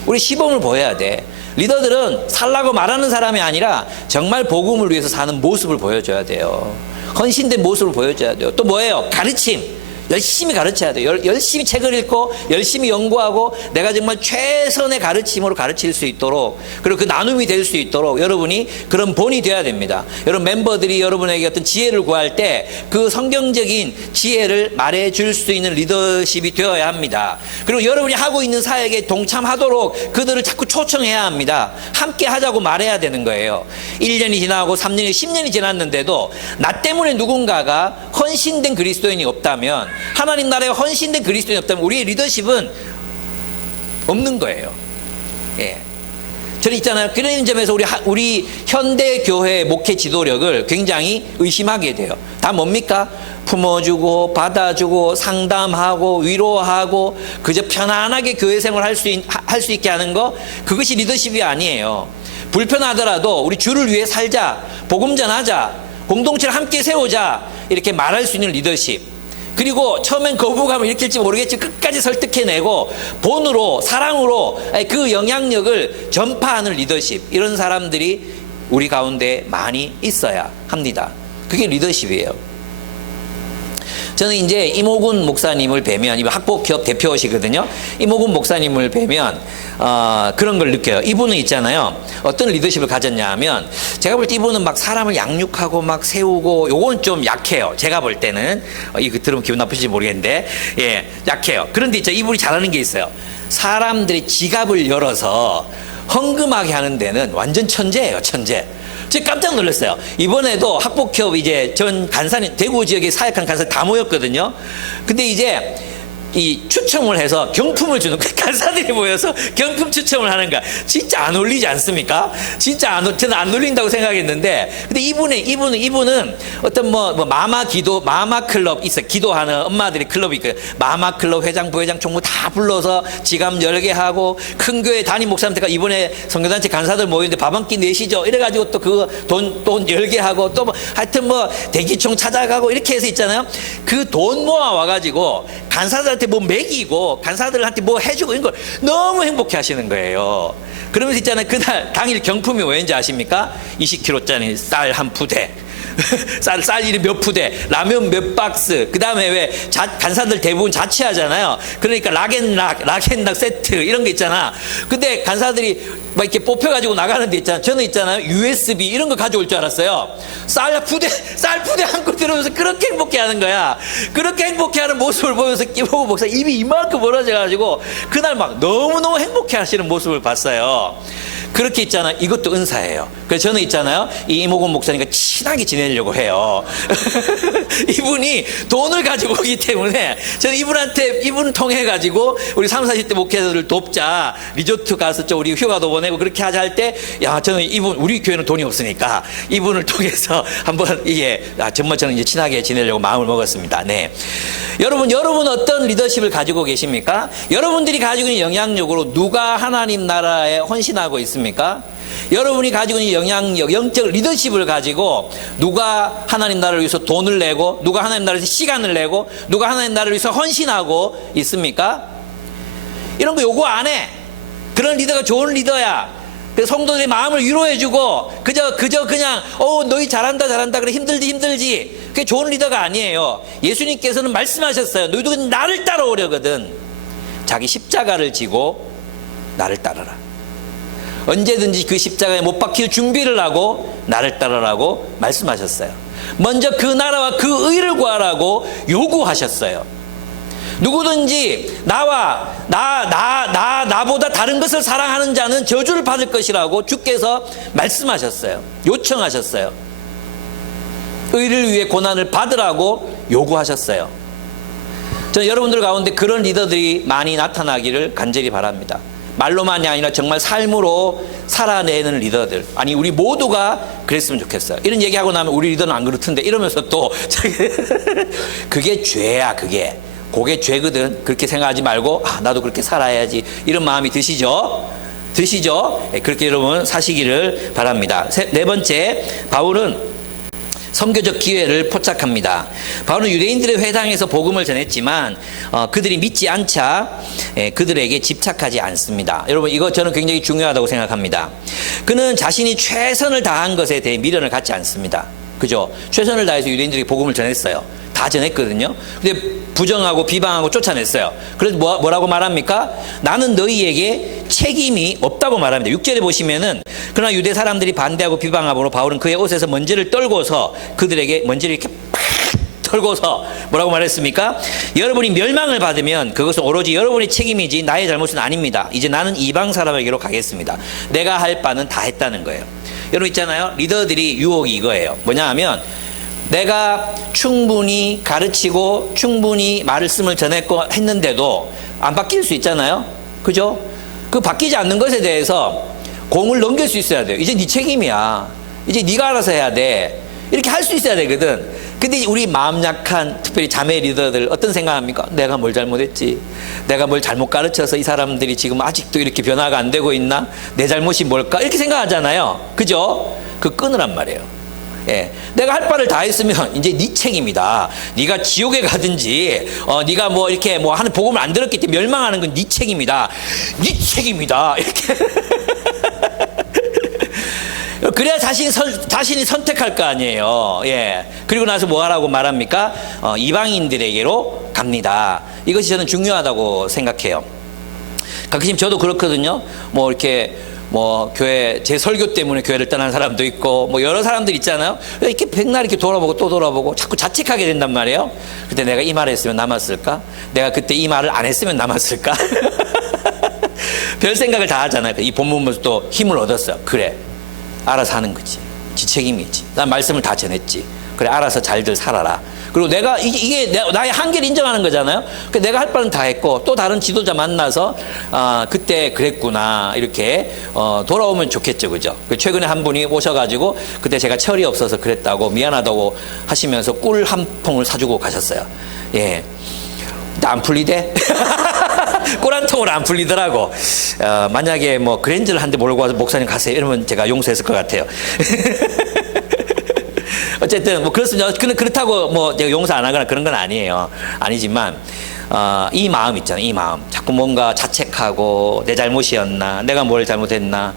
우리 시범을 보여야 돼. 리더들은 살라고 말하는 사람이 아니라 정말 복음을 위해서 사는 모습을 보여줘야 돼요. 헌신된 모습을 보여줘야 돼요. 또 뭐예요? 가르침. 열심히 가르쳐야 돼요. 열심히 책을 읽고 열심히 연구하고 내가 정말 최선의 가르침으로 가르칠 수 있도록, 그리고 그 나눔이 될 수 있도록 여러분이 그런 본이 되어야 됩니다. 여러분 멤버들이 여러분에게 어떤 지혜를 구할 때 그 성경적인 지혜를 말해줄 수 있는 리더십이 되어야 합니다. 그리고 여러분이 하고 있는 사역에 동참하도록 그들을 자꾸 초청해야 합니다. 함께 하자고 말해야 되는 거예요. 1년이 지나고 3년이 10년이 지났는데도 나 때문에 누군가가 헌신된 그리스도인이 없다면, 하나님 나라에 헌신된 그리스도인이 없다면 우리의 리더십은 없는 거예요. 예. 저는 있잖아요. 그런 점에서 우리 현대 교회 목회 지도력을 굉장히 의심하게 돼요. 다 뭡니까? 품어주고 받아주고 상담하고 위로하고 그저 편안하게 교회 생활 할 수 있게 하는 거, 그것이 리더십이 아니에요. 불편하더라도 우리 주를 위해 살자, 복음 전하자, 공동체를 함께 세우자, 이렇게 말할 수 있는 리더십. 그리고 처음엔 거부감을 일으킬지 모르겠지만 끝까지 설득해내고 본으로, 사랑으로 그 영향력을 전파하는 리더십. 이런 사람들이 우리 가운데 많이 있어야 합니다. 그게 리더십이에요. 저는 이제 이모군 목사님을 뵈면, 이 학복협 대표시거든요. 이모군 목사님을 뵈면 그런 걸 느껴요. 이분은 있잖아요. 어떤 리더십을 가졌냐 하면, 제가 볼 때 이분은 막 사람을 양육하고 막 세우고, 요건 좀 약해요. 제가 볼 때는. 이거 들으면 기분 나쁘실지 모르겠는데, 예, 약해요. 그런데 있죠, 이분이 잘하는 게 있어요. 사람들이 지갑을 열어서 헌금하게 하는 데는 완전 천재예요, 천재. 제가 깜짝 놀랐어요. 이번에도 학복협 이제 전 간사님, 대구 지역에 사역한 간사님 다 모였거든요. 근데 이제 이 추첨을 해서 경품을 주는 거야. 간사들이 모여서 경품 추첨을 하는 거야. 진짜 안 어울리지 않습니까? 저는 안 어울린다고 생각했는데, 근데 이분은 어떤 마마 클럽 있어요. 기도하는 엄마들이 클럽이 있거든요. 마마 클럽 회장, 부회장, 총무 다 불러서 지갑 열게 하고, 큰 교회 담임 목사님들과 이번에 선교단체 간사들 모이는데 밥 한 끼 내시죠. 이래가지고 또 그거 돈 열게 하고, 또 하여튼 대기총 찾아가고 이렇게 해서 있잖아요. 그 돈 모아 와가지고 간사들한테 먹이고 간사들한테 해주고 이런 걸 너무 행복해 하시는 거예요. 그러면서 있잖아요. 그날 당일 경품이 뭐였는지 아십니까? 20kg짜리 쌀 한 푸대. 쌀 이리 몇 푸대, 라면 몇 박스, 그 다음에 왜 간사들 대부분 자취하잖아요. 그러니까 락앤락 세트 이런 게 있잖아. 근데 간사들이 막 이렇게 뽑혀가지고 나가는 데 있잖아. 저는 있잖아요. USB 이런 거 가져올 줄 알았어요. 쌀 푸대 한껏 들으면서 그렇게 행복해 하는 거야. 그렇게 행복해 하는 모습을 보면서 끼보고 목사 입이 이만큼 벌어져가지고 그날 막 너무너무 행복해 하시는 모습을 봤어요. 그렇게 있잖아요. 이것도 은사예요. 그래서 저는 있잖아요. 이 이모곤 목사님과 친하게 지내려고 해요. 이분이 돈을 가지고 오기 때문에 저는 이분을 통해 가지고 우리 30, 40대 목회자들을 돕자. 리조트 가서 우리 휴가도 보내고 그렇게 하자 할 때, 저는 우리 교회는 돈이 없으니까 이분을 통해서 한번 정말 저는 이제 친하게 지내려고 마음을 먹었습니다. 네. 여러분 어떤 리더십을 가지고 계십니까? 여러분들이 가지고 있는 영향력으로 누가 하나님 나라에 헌신하고 있습니까? 여러분이 가지고 있는 영향력, 영적 리더십을 가지고 누가 하나님 나라를 위해서 돈을 내고, 누가 하나님 나라를 위해서 시간을 내고, 누가 하나님 나라를 위해서 헌신하고 있습니까? 이런 거 요구 안 해. 그런 리더가 좋은 리더야. 그 성도들의 마음을 위로해주고 그저 그냥 너희 잘한다 그래 힘들지 그게 좋은 리더가 아니에요. 예수님께서는 말씀하셨어요. 너희도 나를 따라오려거든 자기 십자가를 지고 나를 따르라. 언제든지 그 십자가에 못 박힐 준비를 하고 나를 따르라고 말씀하셨어요. 먼저 그 나라와 그 의를 구하라고 요구하셨어요. 누구든지 나보다 다른 것을 사랑하는 자는 저주를 받을 것이라고 주께서 말씀하셨어요. 요청하셨어요. 의를 위해 고난을 받으라고 요구하셨어요. 저는 여러분들 가운데 그런 리더들이 많이 나타나기를 간절히 바랍니다. 말로만이 아니라 정말 삶으로 살아내는 리더들. 아니 우리 모두가 그랬으면 좋겠어요. 이런 얘기하고 나면 우리 리더는 안 그렇던데 이러면서 또 그게 죄야. 그게 죄거든. 그렇게 생각하지 말고 나도 그렇게 살아야지 이런 마음이 드시죠? 그렇게 여러분 사시기를 바랍니다. 네 번째, 바울은 선교적 기회를 포착합니다. 바울은 유대인들의 회당에서 복음을 전했지만 그들이 믿지 않자 그들에게 집착하지 않습니다. 여러분 이거 저는 굉장히 중요하다고 생각합니다. 그는 자신이 최선을 다한 것에 대해 미련을 갖지 않습니다. 그죠? 최선을 다해서 유대인들에게 복음을 전했어요. 다 전했거든요. 근데 부정하고 비방하고 쫓아냈어요. 그래서 뭐라고 말합니까? 나는 너희에게 책임이 없다고 말합니다. 6절에 보시면은 그러나 유대 사람들이 반대하고 비방함으로 바울은 그의 옷에서 먼지를 떨고서 그들에게 먼지를 이렇게 팍 털고서 뭐라고 말했습니까? 여러분이 멸망을 받으면 그것은 오로지 여러분의 책임이지 나의 잘못은 아닙니다. 이제 나는 이방 사람에게로 가겠습니다. 내가 할 바는 다 했다는 거예요. 여러분 있잖아요. 리더들이 유혹이 이거예요. 뭐냐 하면 내가 충분히 가르치고 충분히 말씀을 전했고 했는데도 안 바뀔 수 있잖아요. 그죠? 그 바뀌지 않는 것에 대해서 공을 넘길 수 있어야 돼요. 이제 네 책임이야. 이제 네가 알아서 해야 돼. 이렇게 할 수 있어야 되거든. 근데 우리 마음 약한 특별히 자매 리더들 어떤 생각합니까? 내가 뭘 잘못했지? 내가 뭘 잘못 가르쳐서 이 사람들이 지금 아직도 이렇게 변화가 안 되고 있나? 내 잘못이 뭘까? 이렇게 생각하잖아요. 그죠? 그 끊으란 말이에요. 예, 내가 할 바를 다 했으면 이제 네 책임이다. 네가 지옥에 가든지 네가 이렇게 하는 복음을 안 들었기 때문에 멸망하는 건 네 책임이다. 네 책임이다. 이렇게 그래야 자신이 선택할 거 아니에요. 예. 그리고 나서 뭐 하라고 말합니까? 이방인들에게로 갑니다. 이것이 저는 중요하다고 생각해요. 가끔 저도 그렇거든요. 이렇게 교회, 제 설교 때문에 교회를 떠난 사람도 있고, 여러 사람들 있잖아요. 이렇게 백날 이렇게 돌아보고 또 돌아보고 자꾸 자책하게 된단 말이에요. 그때 내가 이 말을 했으면 남았을까? 내가 그때 이 말을 안 했으면 남았을까? 별 생각을 다 하잖아요. 이 본문 보면서 또 힘을 얻었어요. 그래. 알아서 하는 거지. 지 책임이지. 난 말씀을 다 전했지. 그래, 알아서 잘들 살아라. 그리고 내가 이게 나의 한계를 인정하는 거잖아요. 그러니까 내가 할 바는 다 했고 또 다른 지도자 만나서 그때 그랬구나 이렇게 돌아오면 좋겠죠, 그죠? 최근에 한 분이 오셔가지고 그때 제가 철이 없어서 그랬다고 미안하다고 하시면서 꿀 한 통을 사주고 가셨어요. 예. 안 풀리대? 꿀 한 통으로 안 풀리더라고. 만약에 뭐 그랜저를 한 대 몰고 와서 목사님 가세요 이러면 제가 용서했을 것 같아요. 어쨌든 뭐 그렇습니다. 그렇다고 뭐 제가 용서 안 하거나 그런 건 아니에요. 아니지만 이 마음 있잖아요. 이 마음 자꾸 뭔가 자책하고 내 잘못이었나, 내가 뭘 잘못했나,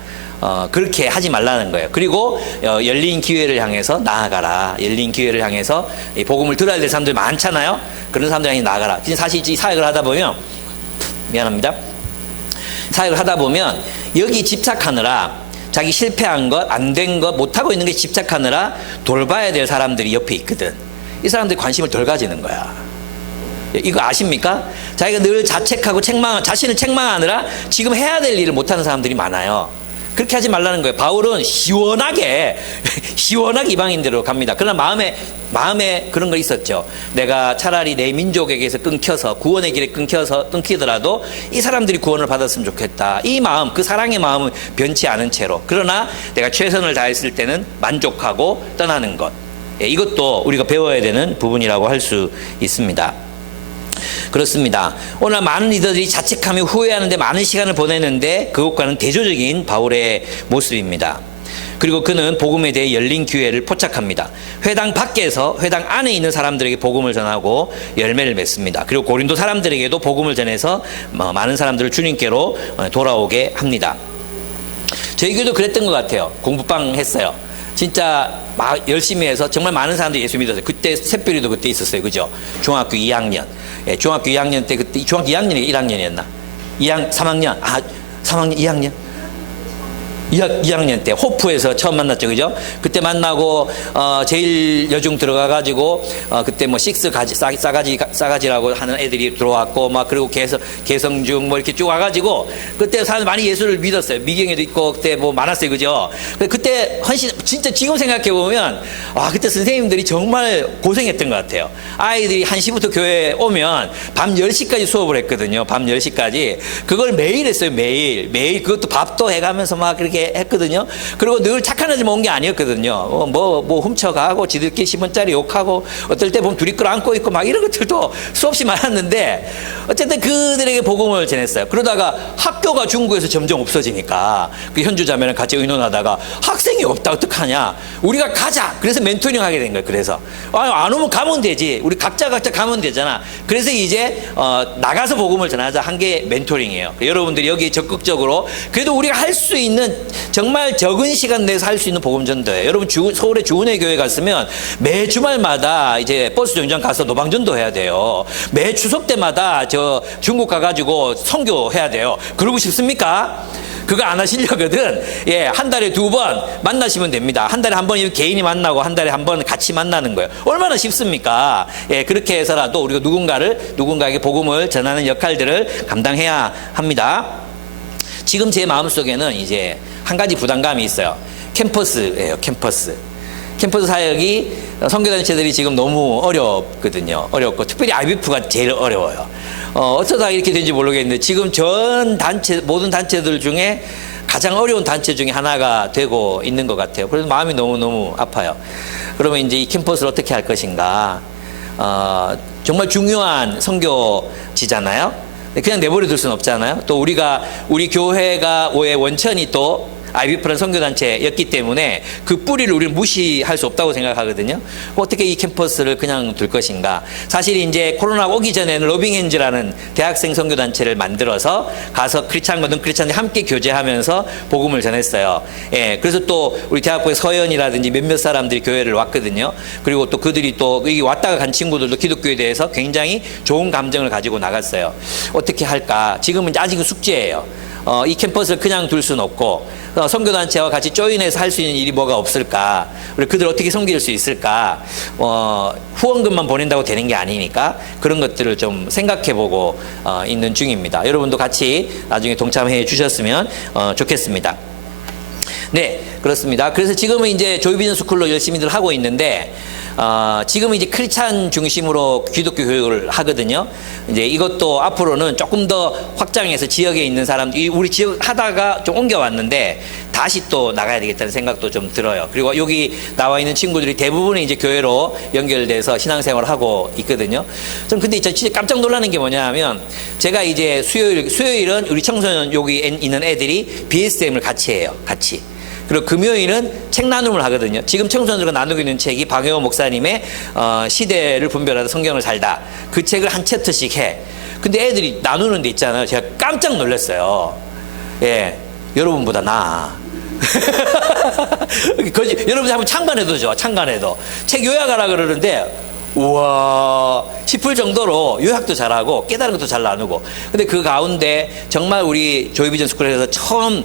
그렇게 하지 말라는 거예요. 그리고 열린 기회를 향해서 나아가라. 열린 기회를 향해서 이 복음을 들어야 될 사람들이 많잖아요. 그런 사람들 향해 나아가라. 사실 이 사역을 하다 보면 미안합니다. 사역을 하다 보면 여기 집착하느라 자기 실패한 것, 안 된 것, 못하고 있는 게 집착하느라 돌봐야 될 사람들이 옆에 있거든. 이 사람들이 관심을 덜 가지는 거야. 이거 아십니까? 자기가 늘 자책하고 자신을 책망하느라 지금 해야 될 일을 못하는 사람들이 많아요. 그렇게 하지 말라는 거예요. 바울은 시원하게 이방인대로 갑니다. 그러나 마음에 그런 거 있었죠. 내가 차라리 내 민족에게서 끊겨서 구원의 길에 끊기더라도 이 사람들이 구원을 받았으면 좋겠다. 이 마음, 그 사랑의 마음은 변치 않은 채로. 그러나 내가 최선을 다했을 때는 만족하고 떠나는 것. 이것도 우리가 배워야 되는 부분이라고 할 수 있습니다. 그렇습니다. 오늘 많은 리더들이 자책하며 후회하는데 많은 시간을 보내는데 그것과는 대조적인 바울의 모습입니다. 그리고 그는 복음에 대해 열린 기회를 포착합니다. 회당 밖에서 회당 안에 있는 사람들에게 복음을 전하고 열매를 맺습니다. 그리고 고린도 사람들에게도 복음을 전해서 많은 사람들을 주님께로 돌아오게 합니다. 저희 교회도 그랬던 것 같아요. 공부방 했어요. 진짜 막 열심히 해서 정말 많은 사람들이 예수 믿었어요. 그때 샛별이도 그때 있었어요. 그죠? 중학교 2학년. 예, 중학교 2학년 때 그때 중학교 2학년이 1학년이었나? 3학년. 3학년 2학년. 2학년 때 호프에서 처음 만났죠, 그죠? 그때 만나고 제일 여중 들어가가지고 그때 뭐 식스 싸가지라고 하는 애들이 들어왔고 막 그리고 개성중 뭐 이렇게 쭉 와가지고 그때 사람들 많이 예수를 믿었어요. 미경에도 있고 그때 뭐 많았어요, 그죠? 그때 훨씬 진짜 지금 생각해 보면 그때 선생님들이 정말 고생했던 것 같아요. 아이들이 1시부터 교회에 오면 밤 10시까지 수업을 했거든요. 밤 10시까지 그걸 매일 했어요. 매일 그것도 밥도 해가면서 막 그렇게 했거든요. 그리고 늘 착한 애들만 온 게 아니었거든요. 뭐 훔쳐가고 지들끼리 10원짜리 욕하고 어떨 때 보면 둘이 끌어안고 있고 막 이런 것들도 수없이 많았는데 어쨌든 그들에게 복음을 전했어요. 그러다가 학교가 중국에서 점점 없어지니까 그 현주자매랑 같이 의논하다가 학생이 없다 어떡하냐, 우리가 가자. 그래서 멘토링 하게 된 거예요. 그래서 안 오면 가면 되지, 우리 각자 가면 되잖아. 그래서 이제 나가서 복음을 전하자 한 게 멘토링이에요. 여러분들이 여기 적극적으로 그래도 우리가 할 수 있는 정말 적은 시간 내에서 할 수 있는 복음 전도예요. 여러분 서울의 주은혜 교회 갔으면 매 주말마다 이제 버스 정류장 가서 노방전도 해야 돼요. 매 추석 때마다 저 중국 가가지고 선교해야 돼요. 그러고 싶습니까? 그거 안 하시려거든. 예, 한 달에 2번 만나시면 됩니다. 한 달에 한 번 개인이 만나고 한 달에 한 번 같이 만나는 거예요. 얼마나 쉽습니까? 예, 그렇게 해서라도 우리가 누군가에게 복음을 전하는 역할들을 감당해야 합니다. 지금 제 마음속에는 이제 한 가지 부담감이 있어요. 캠퍼스예요. 캠퍼스 사역이 선교단체들이 지금 너무 어렵거든요. 어렵고 특별히 IBF가 제일 어려워요. 어쩌다 이렇게 된지 모르겠는데 지금 모든 단체들 중에 가장 어려운 단체 중에 하나가 되고 있는 것 같아요. 그래서 마음이 너무너무 아파요. 그러면 이제 이 캠퍼스를 어떻게 할 것인가. 정말 중요한 선교지잖아요. 그냥 내버려 둘 수는 없잖아요. 또 우리 교회가 원천이 또 IBF라는 선교단체였기 때문에 그 뿌리를 우리는 무시할 수 없다고 생각하거든요. 어떻게 이 캠퍼스를 그냥 둘 것인가. 사실 이제 코로나가 오기 전에는 러빙핸즈라는 대학생 선교단체를 만들어서 가서 크리스찬과 non-크리스찬이 함께 교제하면서 복음을 전했어요. 예, 그래서 또 우리 대학교의 서연이라든지 몇몇 사람들이 교회를 왔거든요. 그리고 또 그들이 또 여기 왔다가 간 친구들도 기독교에 대해서 굉장히 좋은 감정을 가지고 나갔어요. 어떻게 할까. 지금은 아직은 숙제예요. 이 캠퍼스를 그냥 둘 수는 없고 선교단체와 같이 조인해서 할 수 있는 일이 뭐가 없을까, 우리 그들 어떻게 섬길 수 있을까. 후원금만 보낸다고 되는 게 아니니까 그런 것들을 좀 생각해보고 있는 중입니다. 여러분도 같이 나중에 동참해 주셨으면 좋겠습니다. 네, 그렇습니다. 그래서 지금은 이제 조이 비전 스쿨로 열심히들 하고 있는데 지금은 이제 크리스찬 중심으로 기독교 교육을 하거든요. 이제 이것도 앞으로는 조금 더 확장해서 지역에 있는 사람들, 우리 지역 하다가 좀 옮겨왔는데 다시 또 나가야 되겠다는 생각도 좀 들어요. 그리고 여기 나와 있는 친구들이 대부분이 이제 교회로 연결돼서 신앙생활을 하고 있거든요. 좀 근데 진짜 깜짝 놀라는 게 뭐냐면 제가 이제 수요일은 우리 청소년 여기 있는 애들이 BSM을 같이 해요. 같이. 그리고 금요일은 책 나눔을 하거든요. 지금 청소년들과 나누고 있는 책이 박영호 목사님의 시대를 분별하다 성경을 살다. 그 책을 한 챕터씩 해. 근데 애들이 나누는 데 있잖아요. 제가 깜짝 놀랐어요. 예, 여러분보다 나아. 여러분 한번 참관해도 좋아. 참관해도 책 요약하라 그러는데 우와 싶을 정도로 요약도 잘하고 깨달은 것도 잘 나누고. 근데 그 가운데 정말 우리 조이비전 스쿨에서 처음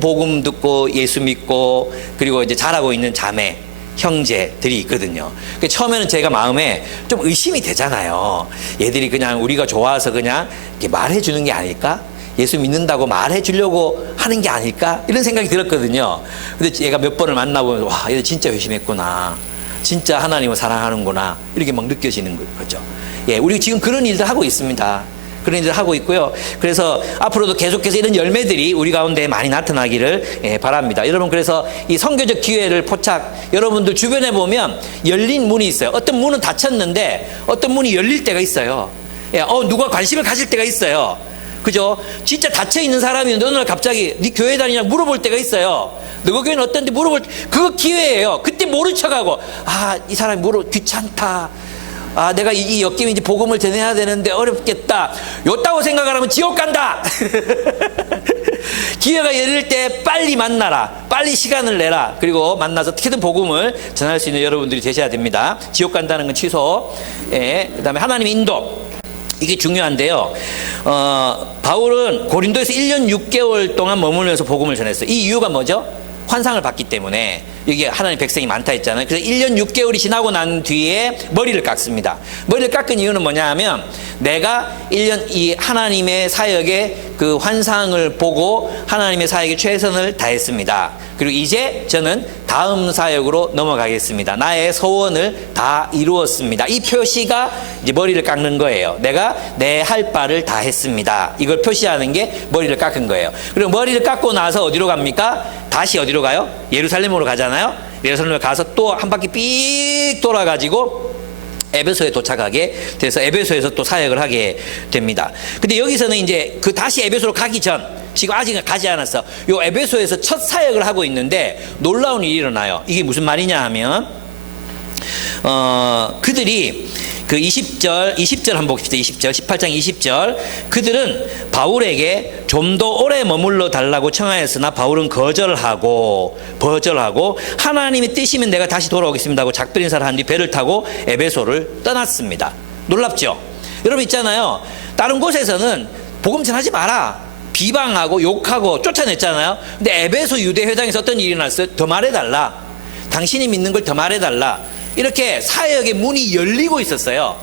복음 듣고 예수 믿고 그리고 이제 잘하고 있는 자매 형제들이 있거든요. 처음에는 제가 마음에 좀 의심이 되잖아요. 얘들이 그냥 우리가 좋아서 그냥 이렇게 말해주는 게 아닐까? 예수 믿는다고 말해주려고 하는 게 아닐까? 이런 생각이 들었거든요. 근데 얘가 몇 번을 만나보면 와, 얘들 진짜 회심했구나. 진짜 하나님을 사랑하는구나. 이렇게 막 느껴지는 거죠. 예, 우리 지금 그런 일들 하고 있습니다. 그런 일들 하고 있고요. 그래서 앞으로도 계속해서 이런 열매들이 우리 가운데 많이 나타나기를 바랍니다. 여러분, 그래서 이 선교적 기회를 포착, 여러분들 주변에 보면 열린 문이 있어요. 어떤 문은 닫혔는데 어떤 문이 열릴 때가 있어요. 예, 누가 관심을 가질 때가 있어요. 그죠? 진짜 닫혀있는 사람이 어느 날 갑자기 네 교회 다니냐 물어볼 때가 있어요. 너가 교회는 어떤데 물어볼 때, 그거 기회예요. 그때 모른 척하고, 이 사람이 귀찮다. 내가 이 역김이 이제 복음을 전해야 되는데 어렵겠다. 요따고 생각하면 지옥 간다. 기회가 열릴 때 빨리 만나라. 빨리 시간을 내라. 그리고 만나서 어떻게든 복음을 전할 수 있는 여러분들이 되셔야 됩니다. 지옥 간다는 건 취소. 예, 그 다음에 하나님의 인도. 이게 중요한데요. 바울은 고린도에서 1년 6개월 동안 머물면서 복음을 전했어요. 이 이유가 뭐죠? 환상을 봤기 때문에. 여기 하나님 백성이 많다 했잖아요. 그래서 1년 6개월이 지나고 난 뒤에 머리를 깎습니다. 머리를 깎은 이유는 뭐냐 하면 내가 1년 이 하나님의 사역에 그 환상을 보고 하나님의 사역에 최선을 다했습니다. 그리고 이제 저는 다음 사역으로 넘어가겠습니다. 나의 소원을 다 이루었습니다. 이 표시가 이제 머리를 깎는 거예요. 내가 내 할 바를 다 했습니다. 이걸 표시하는 게 머리를 깎은 거예요. 그리고 머리를 깎고 나서 어디로 갑니까? 다시 어디로 가요? 예루살렘으로 가잖아요. 예루살렘에 가서 또 한 바퀴 삑 돌아가지고 에베소에 도착하게 돼서 에베소에서 또 사역을 하게 됩니다. 근데 여기서는 이제 그 다시 에베소로 가기 전, 지금 아직은 가지 않았어. 요 에베소에서 첫 사역을 하고 있는데 놀라운 일이 일어나요. 이게 무슨 말이냐 하면 그들이 그 20절 한번 봅시다. 20절, 18장 20절. 그들은 바울에게 좀 더 오래 머물러 달라고 청하였으나 바울은 거절하고 하나님이 뜻이면 내가 다시 돌아오겠습니다 하고 작별 인사를 한 뒤 배를 타고 에베소를 떠났습니다. 놀랍죠? 여러분 있잖아요. 다른 곳에서는 복음 전하지 마라. 비방하고 욕하고 쫓아냈잖아요. 근데 에베소 유대회당에서 어떤 일이 났어요? 더 말해달라. 당신이 믿는 걸 더 말해달라. 이렇게 사역의 문이 열리고 있었어요.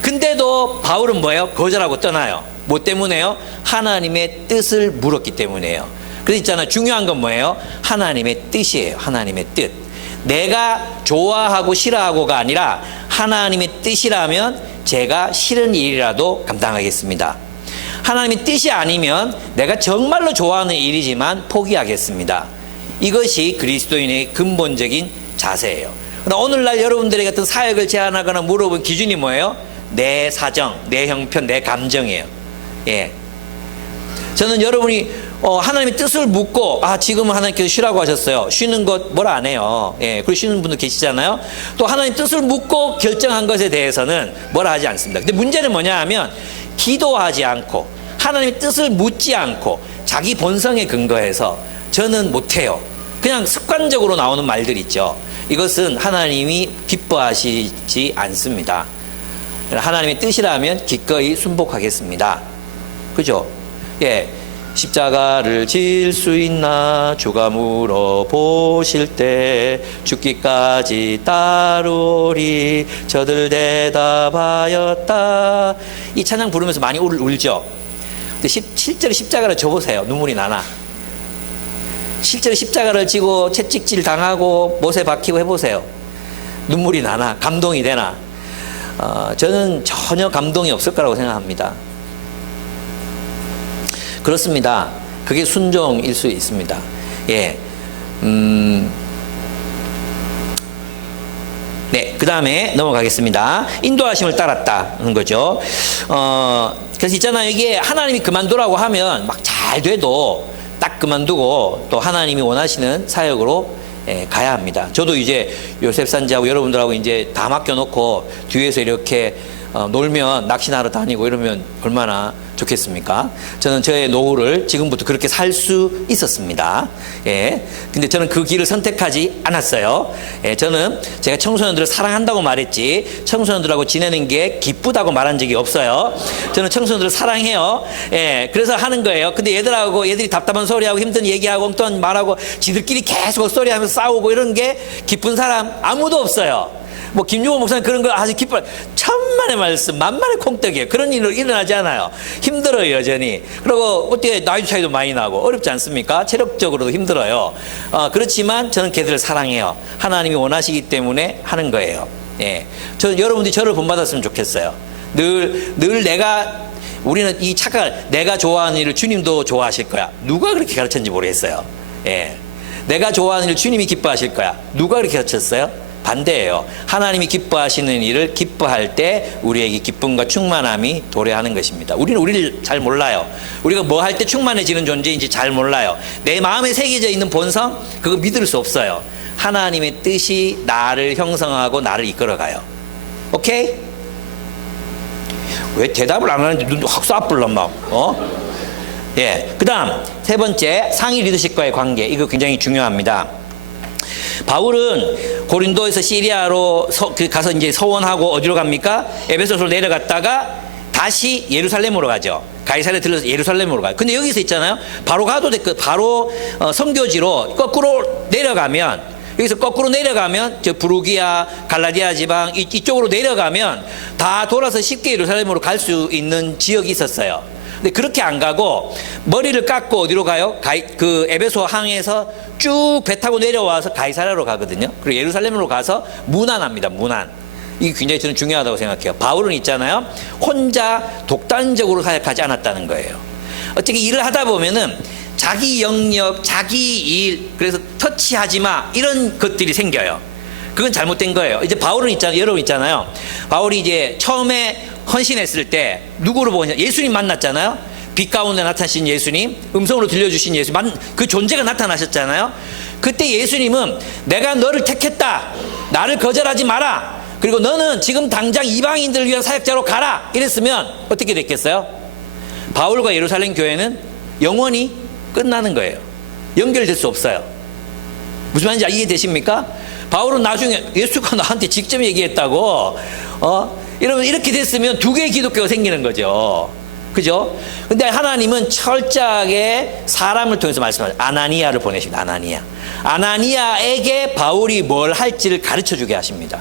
근데도 바울은 뭐예요? 거절하고 떠나요. 뭐 때문에요? 하나님의 뜻을 물었기 때문에요. 그래서 있잖아요. 중요한 건 뭐예요? 하나님의 뜻이에요. 하나님의 뜻. 내가 좋아하고 싫어하고가 아니라 하나님의 뜻이라면 제가 싫은 일이라도 감당하겠습니다. 하나님의 뜻이 아니면 내가 정말로 좋아하는 일이지만 포기하겠습니다. 이것이 그리스도인의 근본적인 자세예요. 오늘날 여러분들에게 어떤 사역을 제안하거나 물어본 기준이 뭐예요? 내 사정, 내 형편, 내 감정이에요. 예. 저는 여러분이 하나님의 뜻을 묻고 지금은 하나님께서 쉬라고 하셨어요. 쉬는 것 뭐라 안 해요. 예. 그리고 쉬는 분들 계시잖아요. 또 하나님 뜻을 묻고 결정한 것에 대해서는 뭐라 하지 않습니다. 근데 문제는 뭐냐 하면 기도하지 않고 하나님의 뜻을 묻지 않고 자기 본성에 근거해서 저는 못해요. 그냥 습관적으로 나오는 말들 있죠. 이것은 하나님이 기뻐하시지 않습니다. 하나님의 뜻이라면 기꺼이 순복하겠습니다. 그죠? 예. 십자가를 질 수 있나 주가 물어보실 때 죽기까지 따르리 저들 대답하였다. 이 찬양 부르면서 많이 울죠. 근데 실제로 십자가를 져보세요. 눈물이 나나? 실제로 십자가를 지고 채찍질 당하고 못에 박히고 해보세요. 눈물이 나나? 감동이 되나? 저는 전혀 감동이 없을 거라고 생각합니다. 그렇습니다. 그게 순종일 수 있습니다. 예. 네, 그 다음에 넘어가겠습니다. 인도하심을 따랐다는 거죠. 그래서 있잖아요. 이게 하나님이 그만두라고 하면 막 잘 돼도 딱 그만두고 또 하나님이 원하시는 사역으로 가야 합니다. 저도 이제 요셉 산지하고 여러분들하고 이제 다 맡겨놓고 뒤에서 이렇게 놀면 낚시나러 다니고 이러면 얼마나 좋겠습니까? 저는 저의 노후를 지금부터 그렇게 살 수 있었습니다. 예. 근데 저는 그 길을 선택하지 않았어요. 예. 저는 제가 청소년들을 사랑한다고 말했지 청소년들하고 지내는 게 기쁘다고 말한 적이 없어요. 저는 청소년들을 사랑해요. 예. 그래서 하는 거예요. 근데 얘들이 답답한 소리하고 힘든 얘기하고 엉뚱한 말하고 지들끼리 계속 헛소리하면서 싸우고 이런 게 기쁜 사람 아무도 없어요. 뭐 김용호 목사님 그런 거 아주 기뻐요. 천만의 말씀, 만만의 콩떡이에요. 그런 일은 일어나지 않아요. 힘들어요, 여전히. 그리고 어떻게 나이 차이도 많이 나고 어렵지 않습니까? 체력적으로도 힘들어요. 그렇지만 저는 걔들을 사랑해요. 하나님이 원하시기 때문에 하는 거예요. 예. 저는 여러분들이 저를 본받았으면 좋겠어요. 늘 우리는 이 착각을 내가 좋아하는 일을 주님도 좋아하실 거야. 누가 그렇게 가르쳤는지 모르겠어요. 예. 내가 좋아하는 일을 주님이 기뻐하실 거야. 누가 그렇게 가르쳤어요? 반대예요. 하나님이 기뻐하시는 일을 기뻐할 때 우리에게 기쁨과 충만함이 도래하는 것입니다. 우리는 우리를 잘 몰라요. 우리가 뭐 할 때 충만해지는 존재인지 잘 몰라요. 내 마음에 새겨져 있는 본성 그거 믿을 수 없어요. 하나님의 뜻이 나를 형성하고 나를 이끌어가요. 오케이? 왜 대답을 안 하는지 눈 확 쏴불러 막 예. 그 다음 세 번째 상위 리더십과의 관계. 이거 굉장히 중요합니다. 바울은 고린도에서 시리아로 가서 이제 서원하고 어디로 갑니까? 에베소로 내려갔다가 다시 예루살렘으로 가죠. 가이사랴에 들러서 예루살렘으로 가요. 근데 여기서 있잖아요. 바로 가도 바로 선교지로 거꾸로 내려가면 여기서 거꾸로 내려가면 저 부르기아, 갈라디아 지방 이쪽으로 내려가면 다 돌아서 쉽게 예루살렘으로 갈 수 있는 지역이 있었어요. 근데 그렇게 안 가고 머리를 깎고 어디로 가요? 그 에베소 항에서 쭉 배 타고 내려와서 가이사랴로 가거든요. 그리고 예루살렘으로 가서 문안합니다. 문안. 이게 굉장히 저는 중요하다고 생각해요. 바울은 있잖아요. 혼자 독단적으로 사역하지 않았다는 거예요. 어떻게 일을 하다 보면은 자기 영역, 자기 일, 그래서 터치하지 마 이런 것들이 생겨요. 그건 잘못된 거예요. 이제 바울은 있잖아요. 여러분 있잖아요. 바울이 이제 처음에 헌신했을 때 누구를 보냐? 예수님 만났잖아요. 빛 가운데 나타나신 예수님, 음성으로 들려주신 예수, 그 존재가 나타나셨잖아요. 그때 예수님은 내가 너를 택했다. 나를 거절하지 마라. 그리고 너는 지금 당장 이방인들을 위한 사역자로 가라. 이랬으면 어떻게 됐겠어요? 바울과 예루살렘 교회는 영원히 끝나는 거예요. 연결될 수 없어요. 무슨 말인지 이해되십니까? 바울은 나중에 예수가 나한테 직접 얘기했다고 이러면 이렇게 됐으면 두 개의 기독교가 생기는 거죠. 그죠? 근데 하나님은 철저하게 사람을 통해서 말씀하세요. 아나니아를 보내십니다. 아나니아에게 바울이 뭘 할지를 가르쳐 주게 하십니다.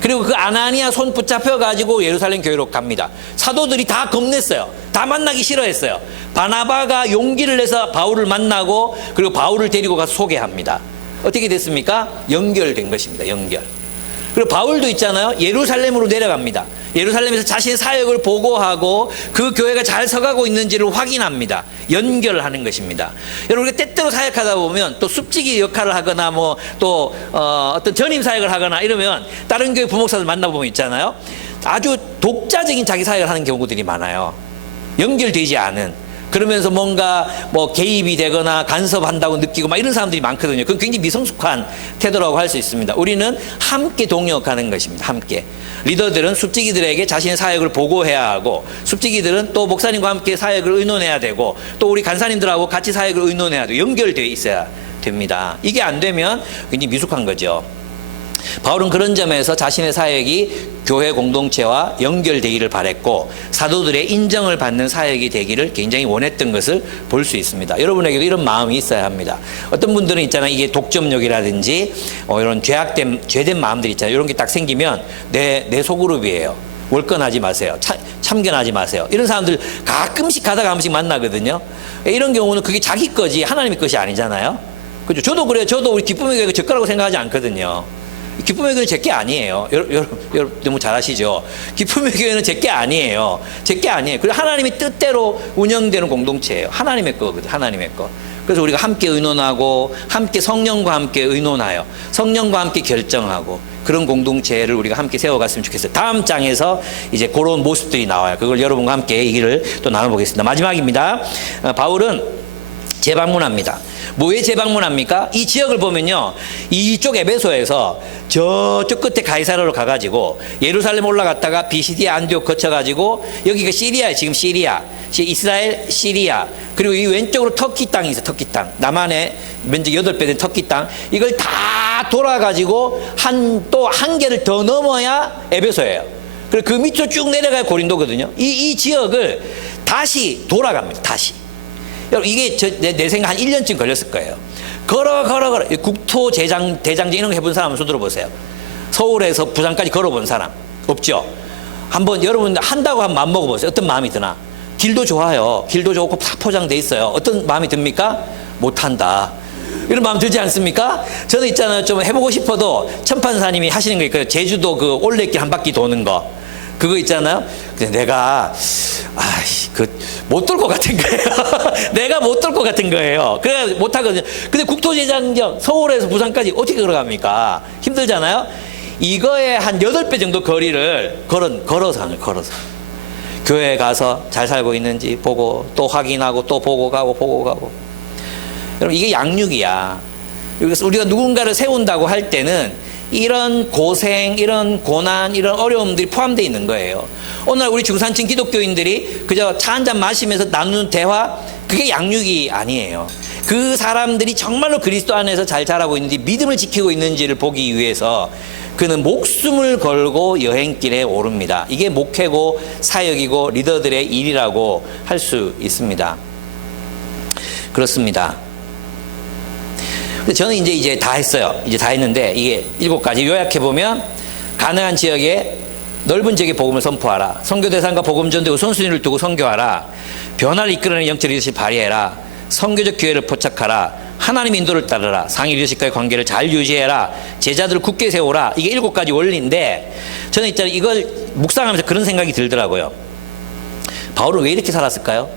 그리고 그 아나니아 손 붙잡혀 가지고 예루살렘 교회로 갑니다. 사도들이 다 겁냈어요. 다 만나기 싫어했어요. 바나바가 용기를 내서 바울을 만나고 그리고 바울을 데리고 가서 소개합니다. 어떻게 됐습니까? 연결된 것입니다. 연결. 그리고 바울도 있잖아요. 예루살렘으로 내려갑니다. 예루살렘에서 자신의 사역을 보고하고 그 교회가 잘 서가고 있는지를 확인합니다. 연결하는 것입니다. 여러분, 우리가 때때로 사역하다 보면 또 숲지기 역할을 하거나 뭐 또 어떤 전임 사역을 하거나 이러면 다른 교회 부목사들 만나보면 있잖아요. 아주 독자적인 자기 사역을 하는 경우들이 많아요. 연결되지 않은. 그러면서 뭔가 뭐 개입이 되거나 간섭한다고 느끼고 막 이런 사람들이 많거든요. 그건 굉장히 미성숙한 태도라고 할 수 있습니다. 우리는 함께 동역하는 것입니다. 함께. 리더들은 숲지기들에게 자신의 사역을 보고해야 하고 숲지기들은 또 목사님과 함께 사역을 의논해야 되고 또 우리 간사님들하고 같이 사역을 의논해야 되고 연결되어 있어야 됩니다. 이게 안 되면 굉장히 미숙한 거죠. 바울은 그런 점에서 자신의 사역이 교회 공동체와 연결되기를 바랬고 사도들의 인정을 받는 사역이 되기를 굉장히 원했던 것을 볼 수 있습니다. 여러분에게도 이런 마음이 있어야 합니다. 어떤 분들은 있잖아요. 이게 독점욕이라든지 이런 죄된 마음들이 있잖아요. 이런 게 딱 생기면 내 소그룹이에요. 월권하지 마세요. 참견하지 마세요. 이런 사람들 가끔씩 가다가 한 번씩 만나거든요. 이런 경우는 그게 자기 거지 하나님의 것이 아니잖아요. 그죠? 저도 그래요. 저도 우리 기쁨의 교회가 저 거라고 생각하지 않거든요. 기쁨의 교회는 제게 아니에요. 여러분 너무 잘 아시죠? 기쁨의 교회는 제게 아니에요. 제게 아니에요. 그리고 하나님의 뜻대로 운영되는 공동체예요. 하나님의 거거든. 하나님의 거. 그래서 우리가 함께 의논하고 함께 성령과 함께 의논하여 성령과 함께 결정하고 그런 공동체를 우리가 함께 세워갔으면 좋겠어요. 다음 장에서 이제 그런 모습들이 나와요. 그걸 여러분과 함께 얘기를 또 나눠보겠습니다. 마지막입니다. 바울은 재방문합니다. 뭐 왜 재방문합니까? 이 지역을 보면요, 이쪽 에베소에서 저쪽 끝에 가이사르로 가가지고 예루살렘 올라갔다가 비시디아 안디옥 거쳐가지고 여기가 시리아예요. 지금 시리아, 이스라엘, 시리아, 그리고 이 왼쪽으로 터키 땅이 있어요. 터키 땅, 남한의 면적 8배 된 터키 땅, 이걸 다 돌아가지고 또 한 개를 더 넘어야 에베소예요. 그리고 그 밑으로 쭉 내려가야 고린도거든요. 이 지역을 다시 돌아갑니다. 다시. 여러분, 이게 내 생각 한 1년쯤 걸렸을 거예요. 걸어. 국토대장정 이런 거 해본 사람 한번 손 들어보세요. 서울에서 부산까지 걸어본 사람 없죠? 한번 여러분 한다고 한번 마음 먹어보세요. 어떤 마음이 드나? 길도 좋아요. 길도 좋고 다 포장돼 있어요. 어떤 마음이 듭니까? 못한다. 이런 마음 들지 않습니까? 저는 있잖아요. 좀 해보고 싶어도 천판사님이 하시는 거 있거든요. 제주도 그 올레길 한 바퀴 도는 거. 그거 있잖아요. 근데 내가 못 돌 것 같은 거예요. 내가 못 돌 것 같은 거예요. 그래 못 하거든요. 근데 국토대장정 서울에서 부산까지 어떻게 걸어갑니까? 힘들잖아요. 이거에 한 8배 정도 거리를 걸어서 교회에 가서 잘 살고 있는지 보고 또 확인하고 또 보고 가고. 여러분, 이게 양육이야. 그래서 우리가 누군가를 세운다고 할 때는 이런 고생, 이런 고난, 이런 어려움들이 포함되어 있는 거예요. 오늘 우리 중산층 기독교인들이 그저 차 한잔 마시면서 나누는 대화, 그게 양육이 아니에요. 그 사람들이 정말로 그리스도 안에서 잘 자라고 있는지, 믿음을 지키고 있는지를 보기 위해서 그는 목숨을 걸고 여행길에 오릅니다. 이게 목회고 사역이고 리더들의 일이라고 할 수 있습니다. 그렇습니다. 저는 이제 다 했어요. 이제 다 했는데 이게 7가지 요약해보면, 가능한 지역에 넓은 지역에 복음을 선포하라. 선교 대상과 복음 전도의 우선순위를 두고 선교하라. 변화를 이끌어내는 영적 리더십 발휘해라. 선교적 기회를 포착하라. 하나님 인도를 따르라. 상위 리더십과의 관계를 잘 유지해라. 제자들을 굳게 세우라. 이게 7가지 원리인데, 저는 있잖아요, 이걸 묵상하면서 그런 생각이 들더라고요. 바울은 왜 이렇게 살았을까요?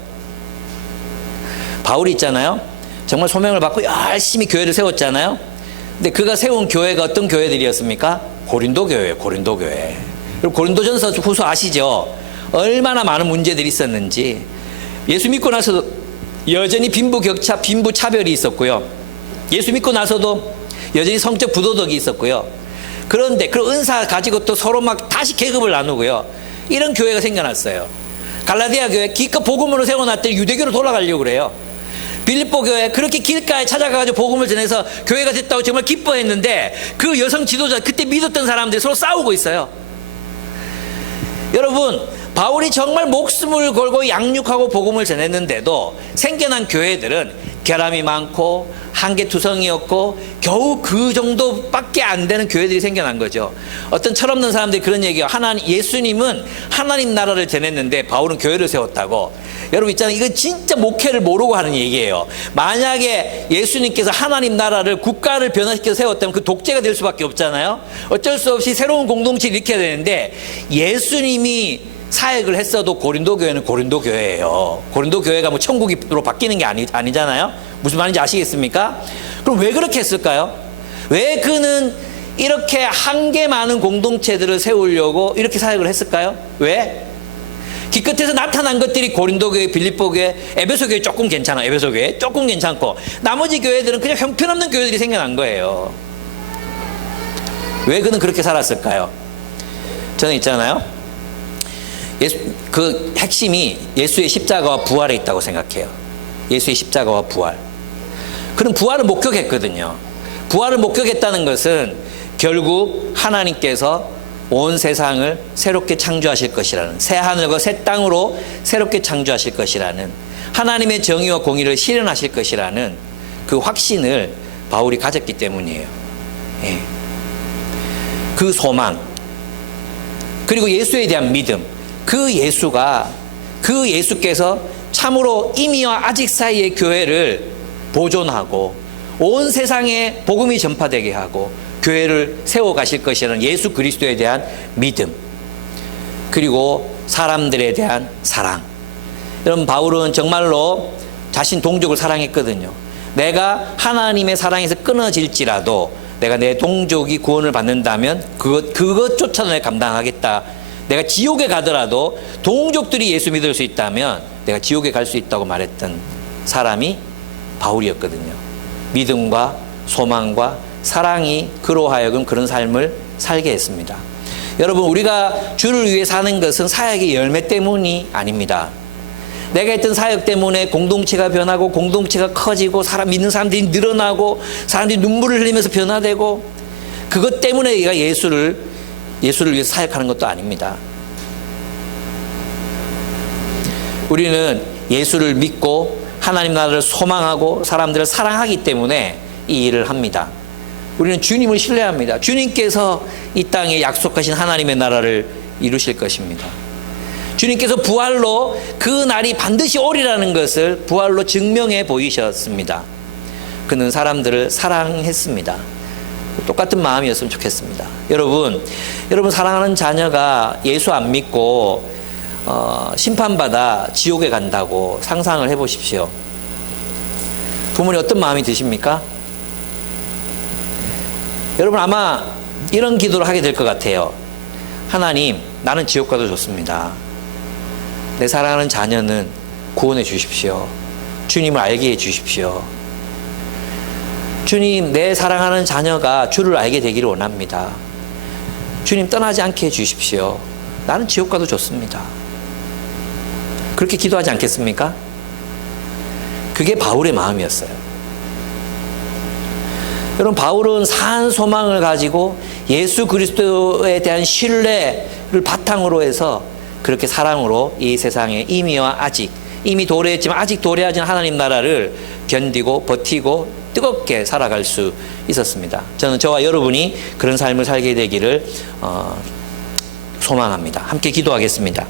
바울이 있잖아요, 정말 소명을 받고 열심히 교회를 세웠잖아요. 근데 그가 세운 교회가 어떤 교회들이었습니까? 고린도 교회예요. 고린도 교회. 그리고 고린도전서 후서 아시죠? 얼마나 많은 문제들이 있었는지. 예수 믿고 나서도 여전히 빈부격차, 빈부차별이 있었고요. 예수 믿고 나서도 여전히 성적 부도덕이 있었고요. 그런데 그 은사 가지고 또 서로 막 다시 계급을 나누고요. 이런 교회가 생겨났어요. 갈라디아 교회 기껏 복음으로 세워놨더니 유대교로 돌아가려고 그래요. 빌립보 교회 그렇게 길가에 찾아가가지고 복음을 전해서 교회가 됐다고 정말 기뻐했는데, 그 여성 지도자, 그때 믿었던 사람들이 서로 싸우고 있어요. 여러분, 바울이 정말 목숨을 걸고 양육하고 복음을 전했는데도 생겨난 교회들은 결함이 많고 한계투성이었고 겨우 그 정도밖에 안 되는 교회들이 생겨난 거죠. 어떤 철없는 사람들이 그런 얘기해요. 예수님은 하나님 나라를 전했는데 바울은 교회를 세웠다고. 여러분 있잖아요, 이건 진짜 목회를 모르고 하는 얘기예요. 만약에 예수님께서 하나님 나라를, 국가를 변화시켜서 세웠다면 그 독재가 될 수밖에 없잖아요. 어쩔 수 없이 새로운 공동체를 일으켜야 되는데, 예수님이 사역을 했어도 고린도 교회는 고린도 교회예요. 고린도 교회가 뭐 천국으로 바뀌는 게 아니잖아요. 무슨 말인지 아시겠습니까? 그럼 왜 그렇게 했을까요? 왜 그는 이렇게 한계 많은 공동체들을 세우려고 이렇게 사역을 했을까요? 왜? 기껏해서 나타난 것들이 고린도 교회, 빌립보 교회, 에베소 교회 조금 괜찮아. 에베소 교회 조금 괜찮고, 나머지 교회들은 그냥 형편없는 교회들이 생겨난 거예요. 왜 그는 그렇게 살았을까요? 저는 있잖아요, 그 핵심이 예수의 십자가와 부활에 있다고 생각해요. 예수의 십자가와 부활. 그럼 부활을 목격했거든요. 부활을 목격했다는 것은 결국 하나님께서 온 세상을 새롭게 창조하실 것이라는, 새 하늘과 새 땅으로 새롭게 창조하실 것이라는, 하나님의 정의와 공의를 실현하실 것이라는 그 확신을 바울이 가졌기 때문이에요. 예. 그 소망, 그리고 예수에 대한 믿음, 그 예수께서 참으로 이미와 아직 사이의 교회를 보존하고 온 세상에 복음이 전파되게 하고 교회를 세워가실 것이라는 예수 그리스도에 대한 믿음, 그리고 사람들에 대한 사랑. 여러분, 바울은 정말로 자신 동족을 사랑했거든요. 내가 하나님의 사랑에서 끊어질지라도 내가 내 동족이 구원을 받는다면 그것조차도 내가 감당하겠다. 내가 지옥에 가더라도 동족들이 예수 믿을 수 있다면 내가 지옥에 갈 수 있다고 말했던 사람이 바울이었거든요. 믿음과 소망과 사랑이 그로 하여금 그런 삶을 살게 했습니다. 여러분, 우리가 주를 위해 사는 것은 사역의 열매 때문이 아닙니다. 내가 했던 사역 때문에 공동체가 변하고 공동체가 커지고 믿는 사람들이 늘어나고 사람들이 눈물을 흘리면서 변화되고 그것 때문에 우리가 예수를 위해서 사역하는 것도 아닙니다. 우리는 예수를 믿고 하나님 나라를 소망하고 사람들을 사랑하기 때문에 이 일을 합니다. 우리는 주님을 신뢰합니다. 주님께서 이 땅에 약속하신 하나님의 나라를 이루실 것입니다. 주님께서 부활로 그 날이 반드시 오리라는 것을 부활로 증명해 보이셨습니다. 그는 사람들을 사랑했습니다. 똑같은 마음이었으면 좋겠습니다. 여러분 사랑하는 자녀가 예수 안 믿고 심판받아 지옥에 간다고 상상을 해보십시오. 부모님 어떤 마음이 드십니까? 여러분 아마 이런 기도를 하게 될 것 같아요. 하나님, 나는 지옥 가도 좋습니다. 내 사랑하는 자녀는 구원해 주십시오. 주님을 알게 해 주십시오. 주님, 내 사랑하는 자녀가 주를 알게 되기를 원합니다. 주님, 떠나지 않게 해 주십시오. 나는 지옥 가도 좋습니다. 그렇게 기도하지 않겠습니까? 그게 바울의 마음이었어요. 여러분, 바울은 산 소망을 가지고 예수 그리스도에 대한 신뢰를 바탕으로 해서 그렇게 사랑으로 이 세상에 이미 도래했지만 아직 도래하지 않은 하나님 나라를 견디고 버티고 뜨겁게 살아갈 수 있었습니다. 저는 저와 여러분이 그런 삶을 살게 되기를 소망합니다. 함께 기도하겠습니다.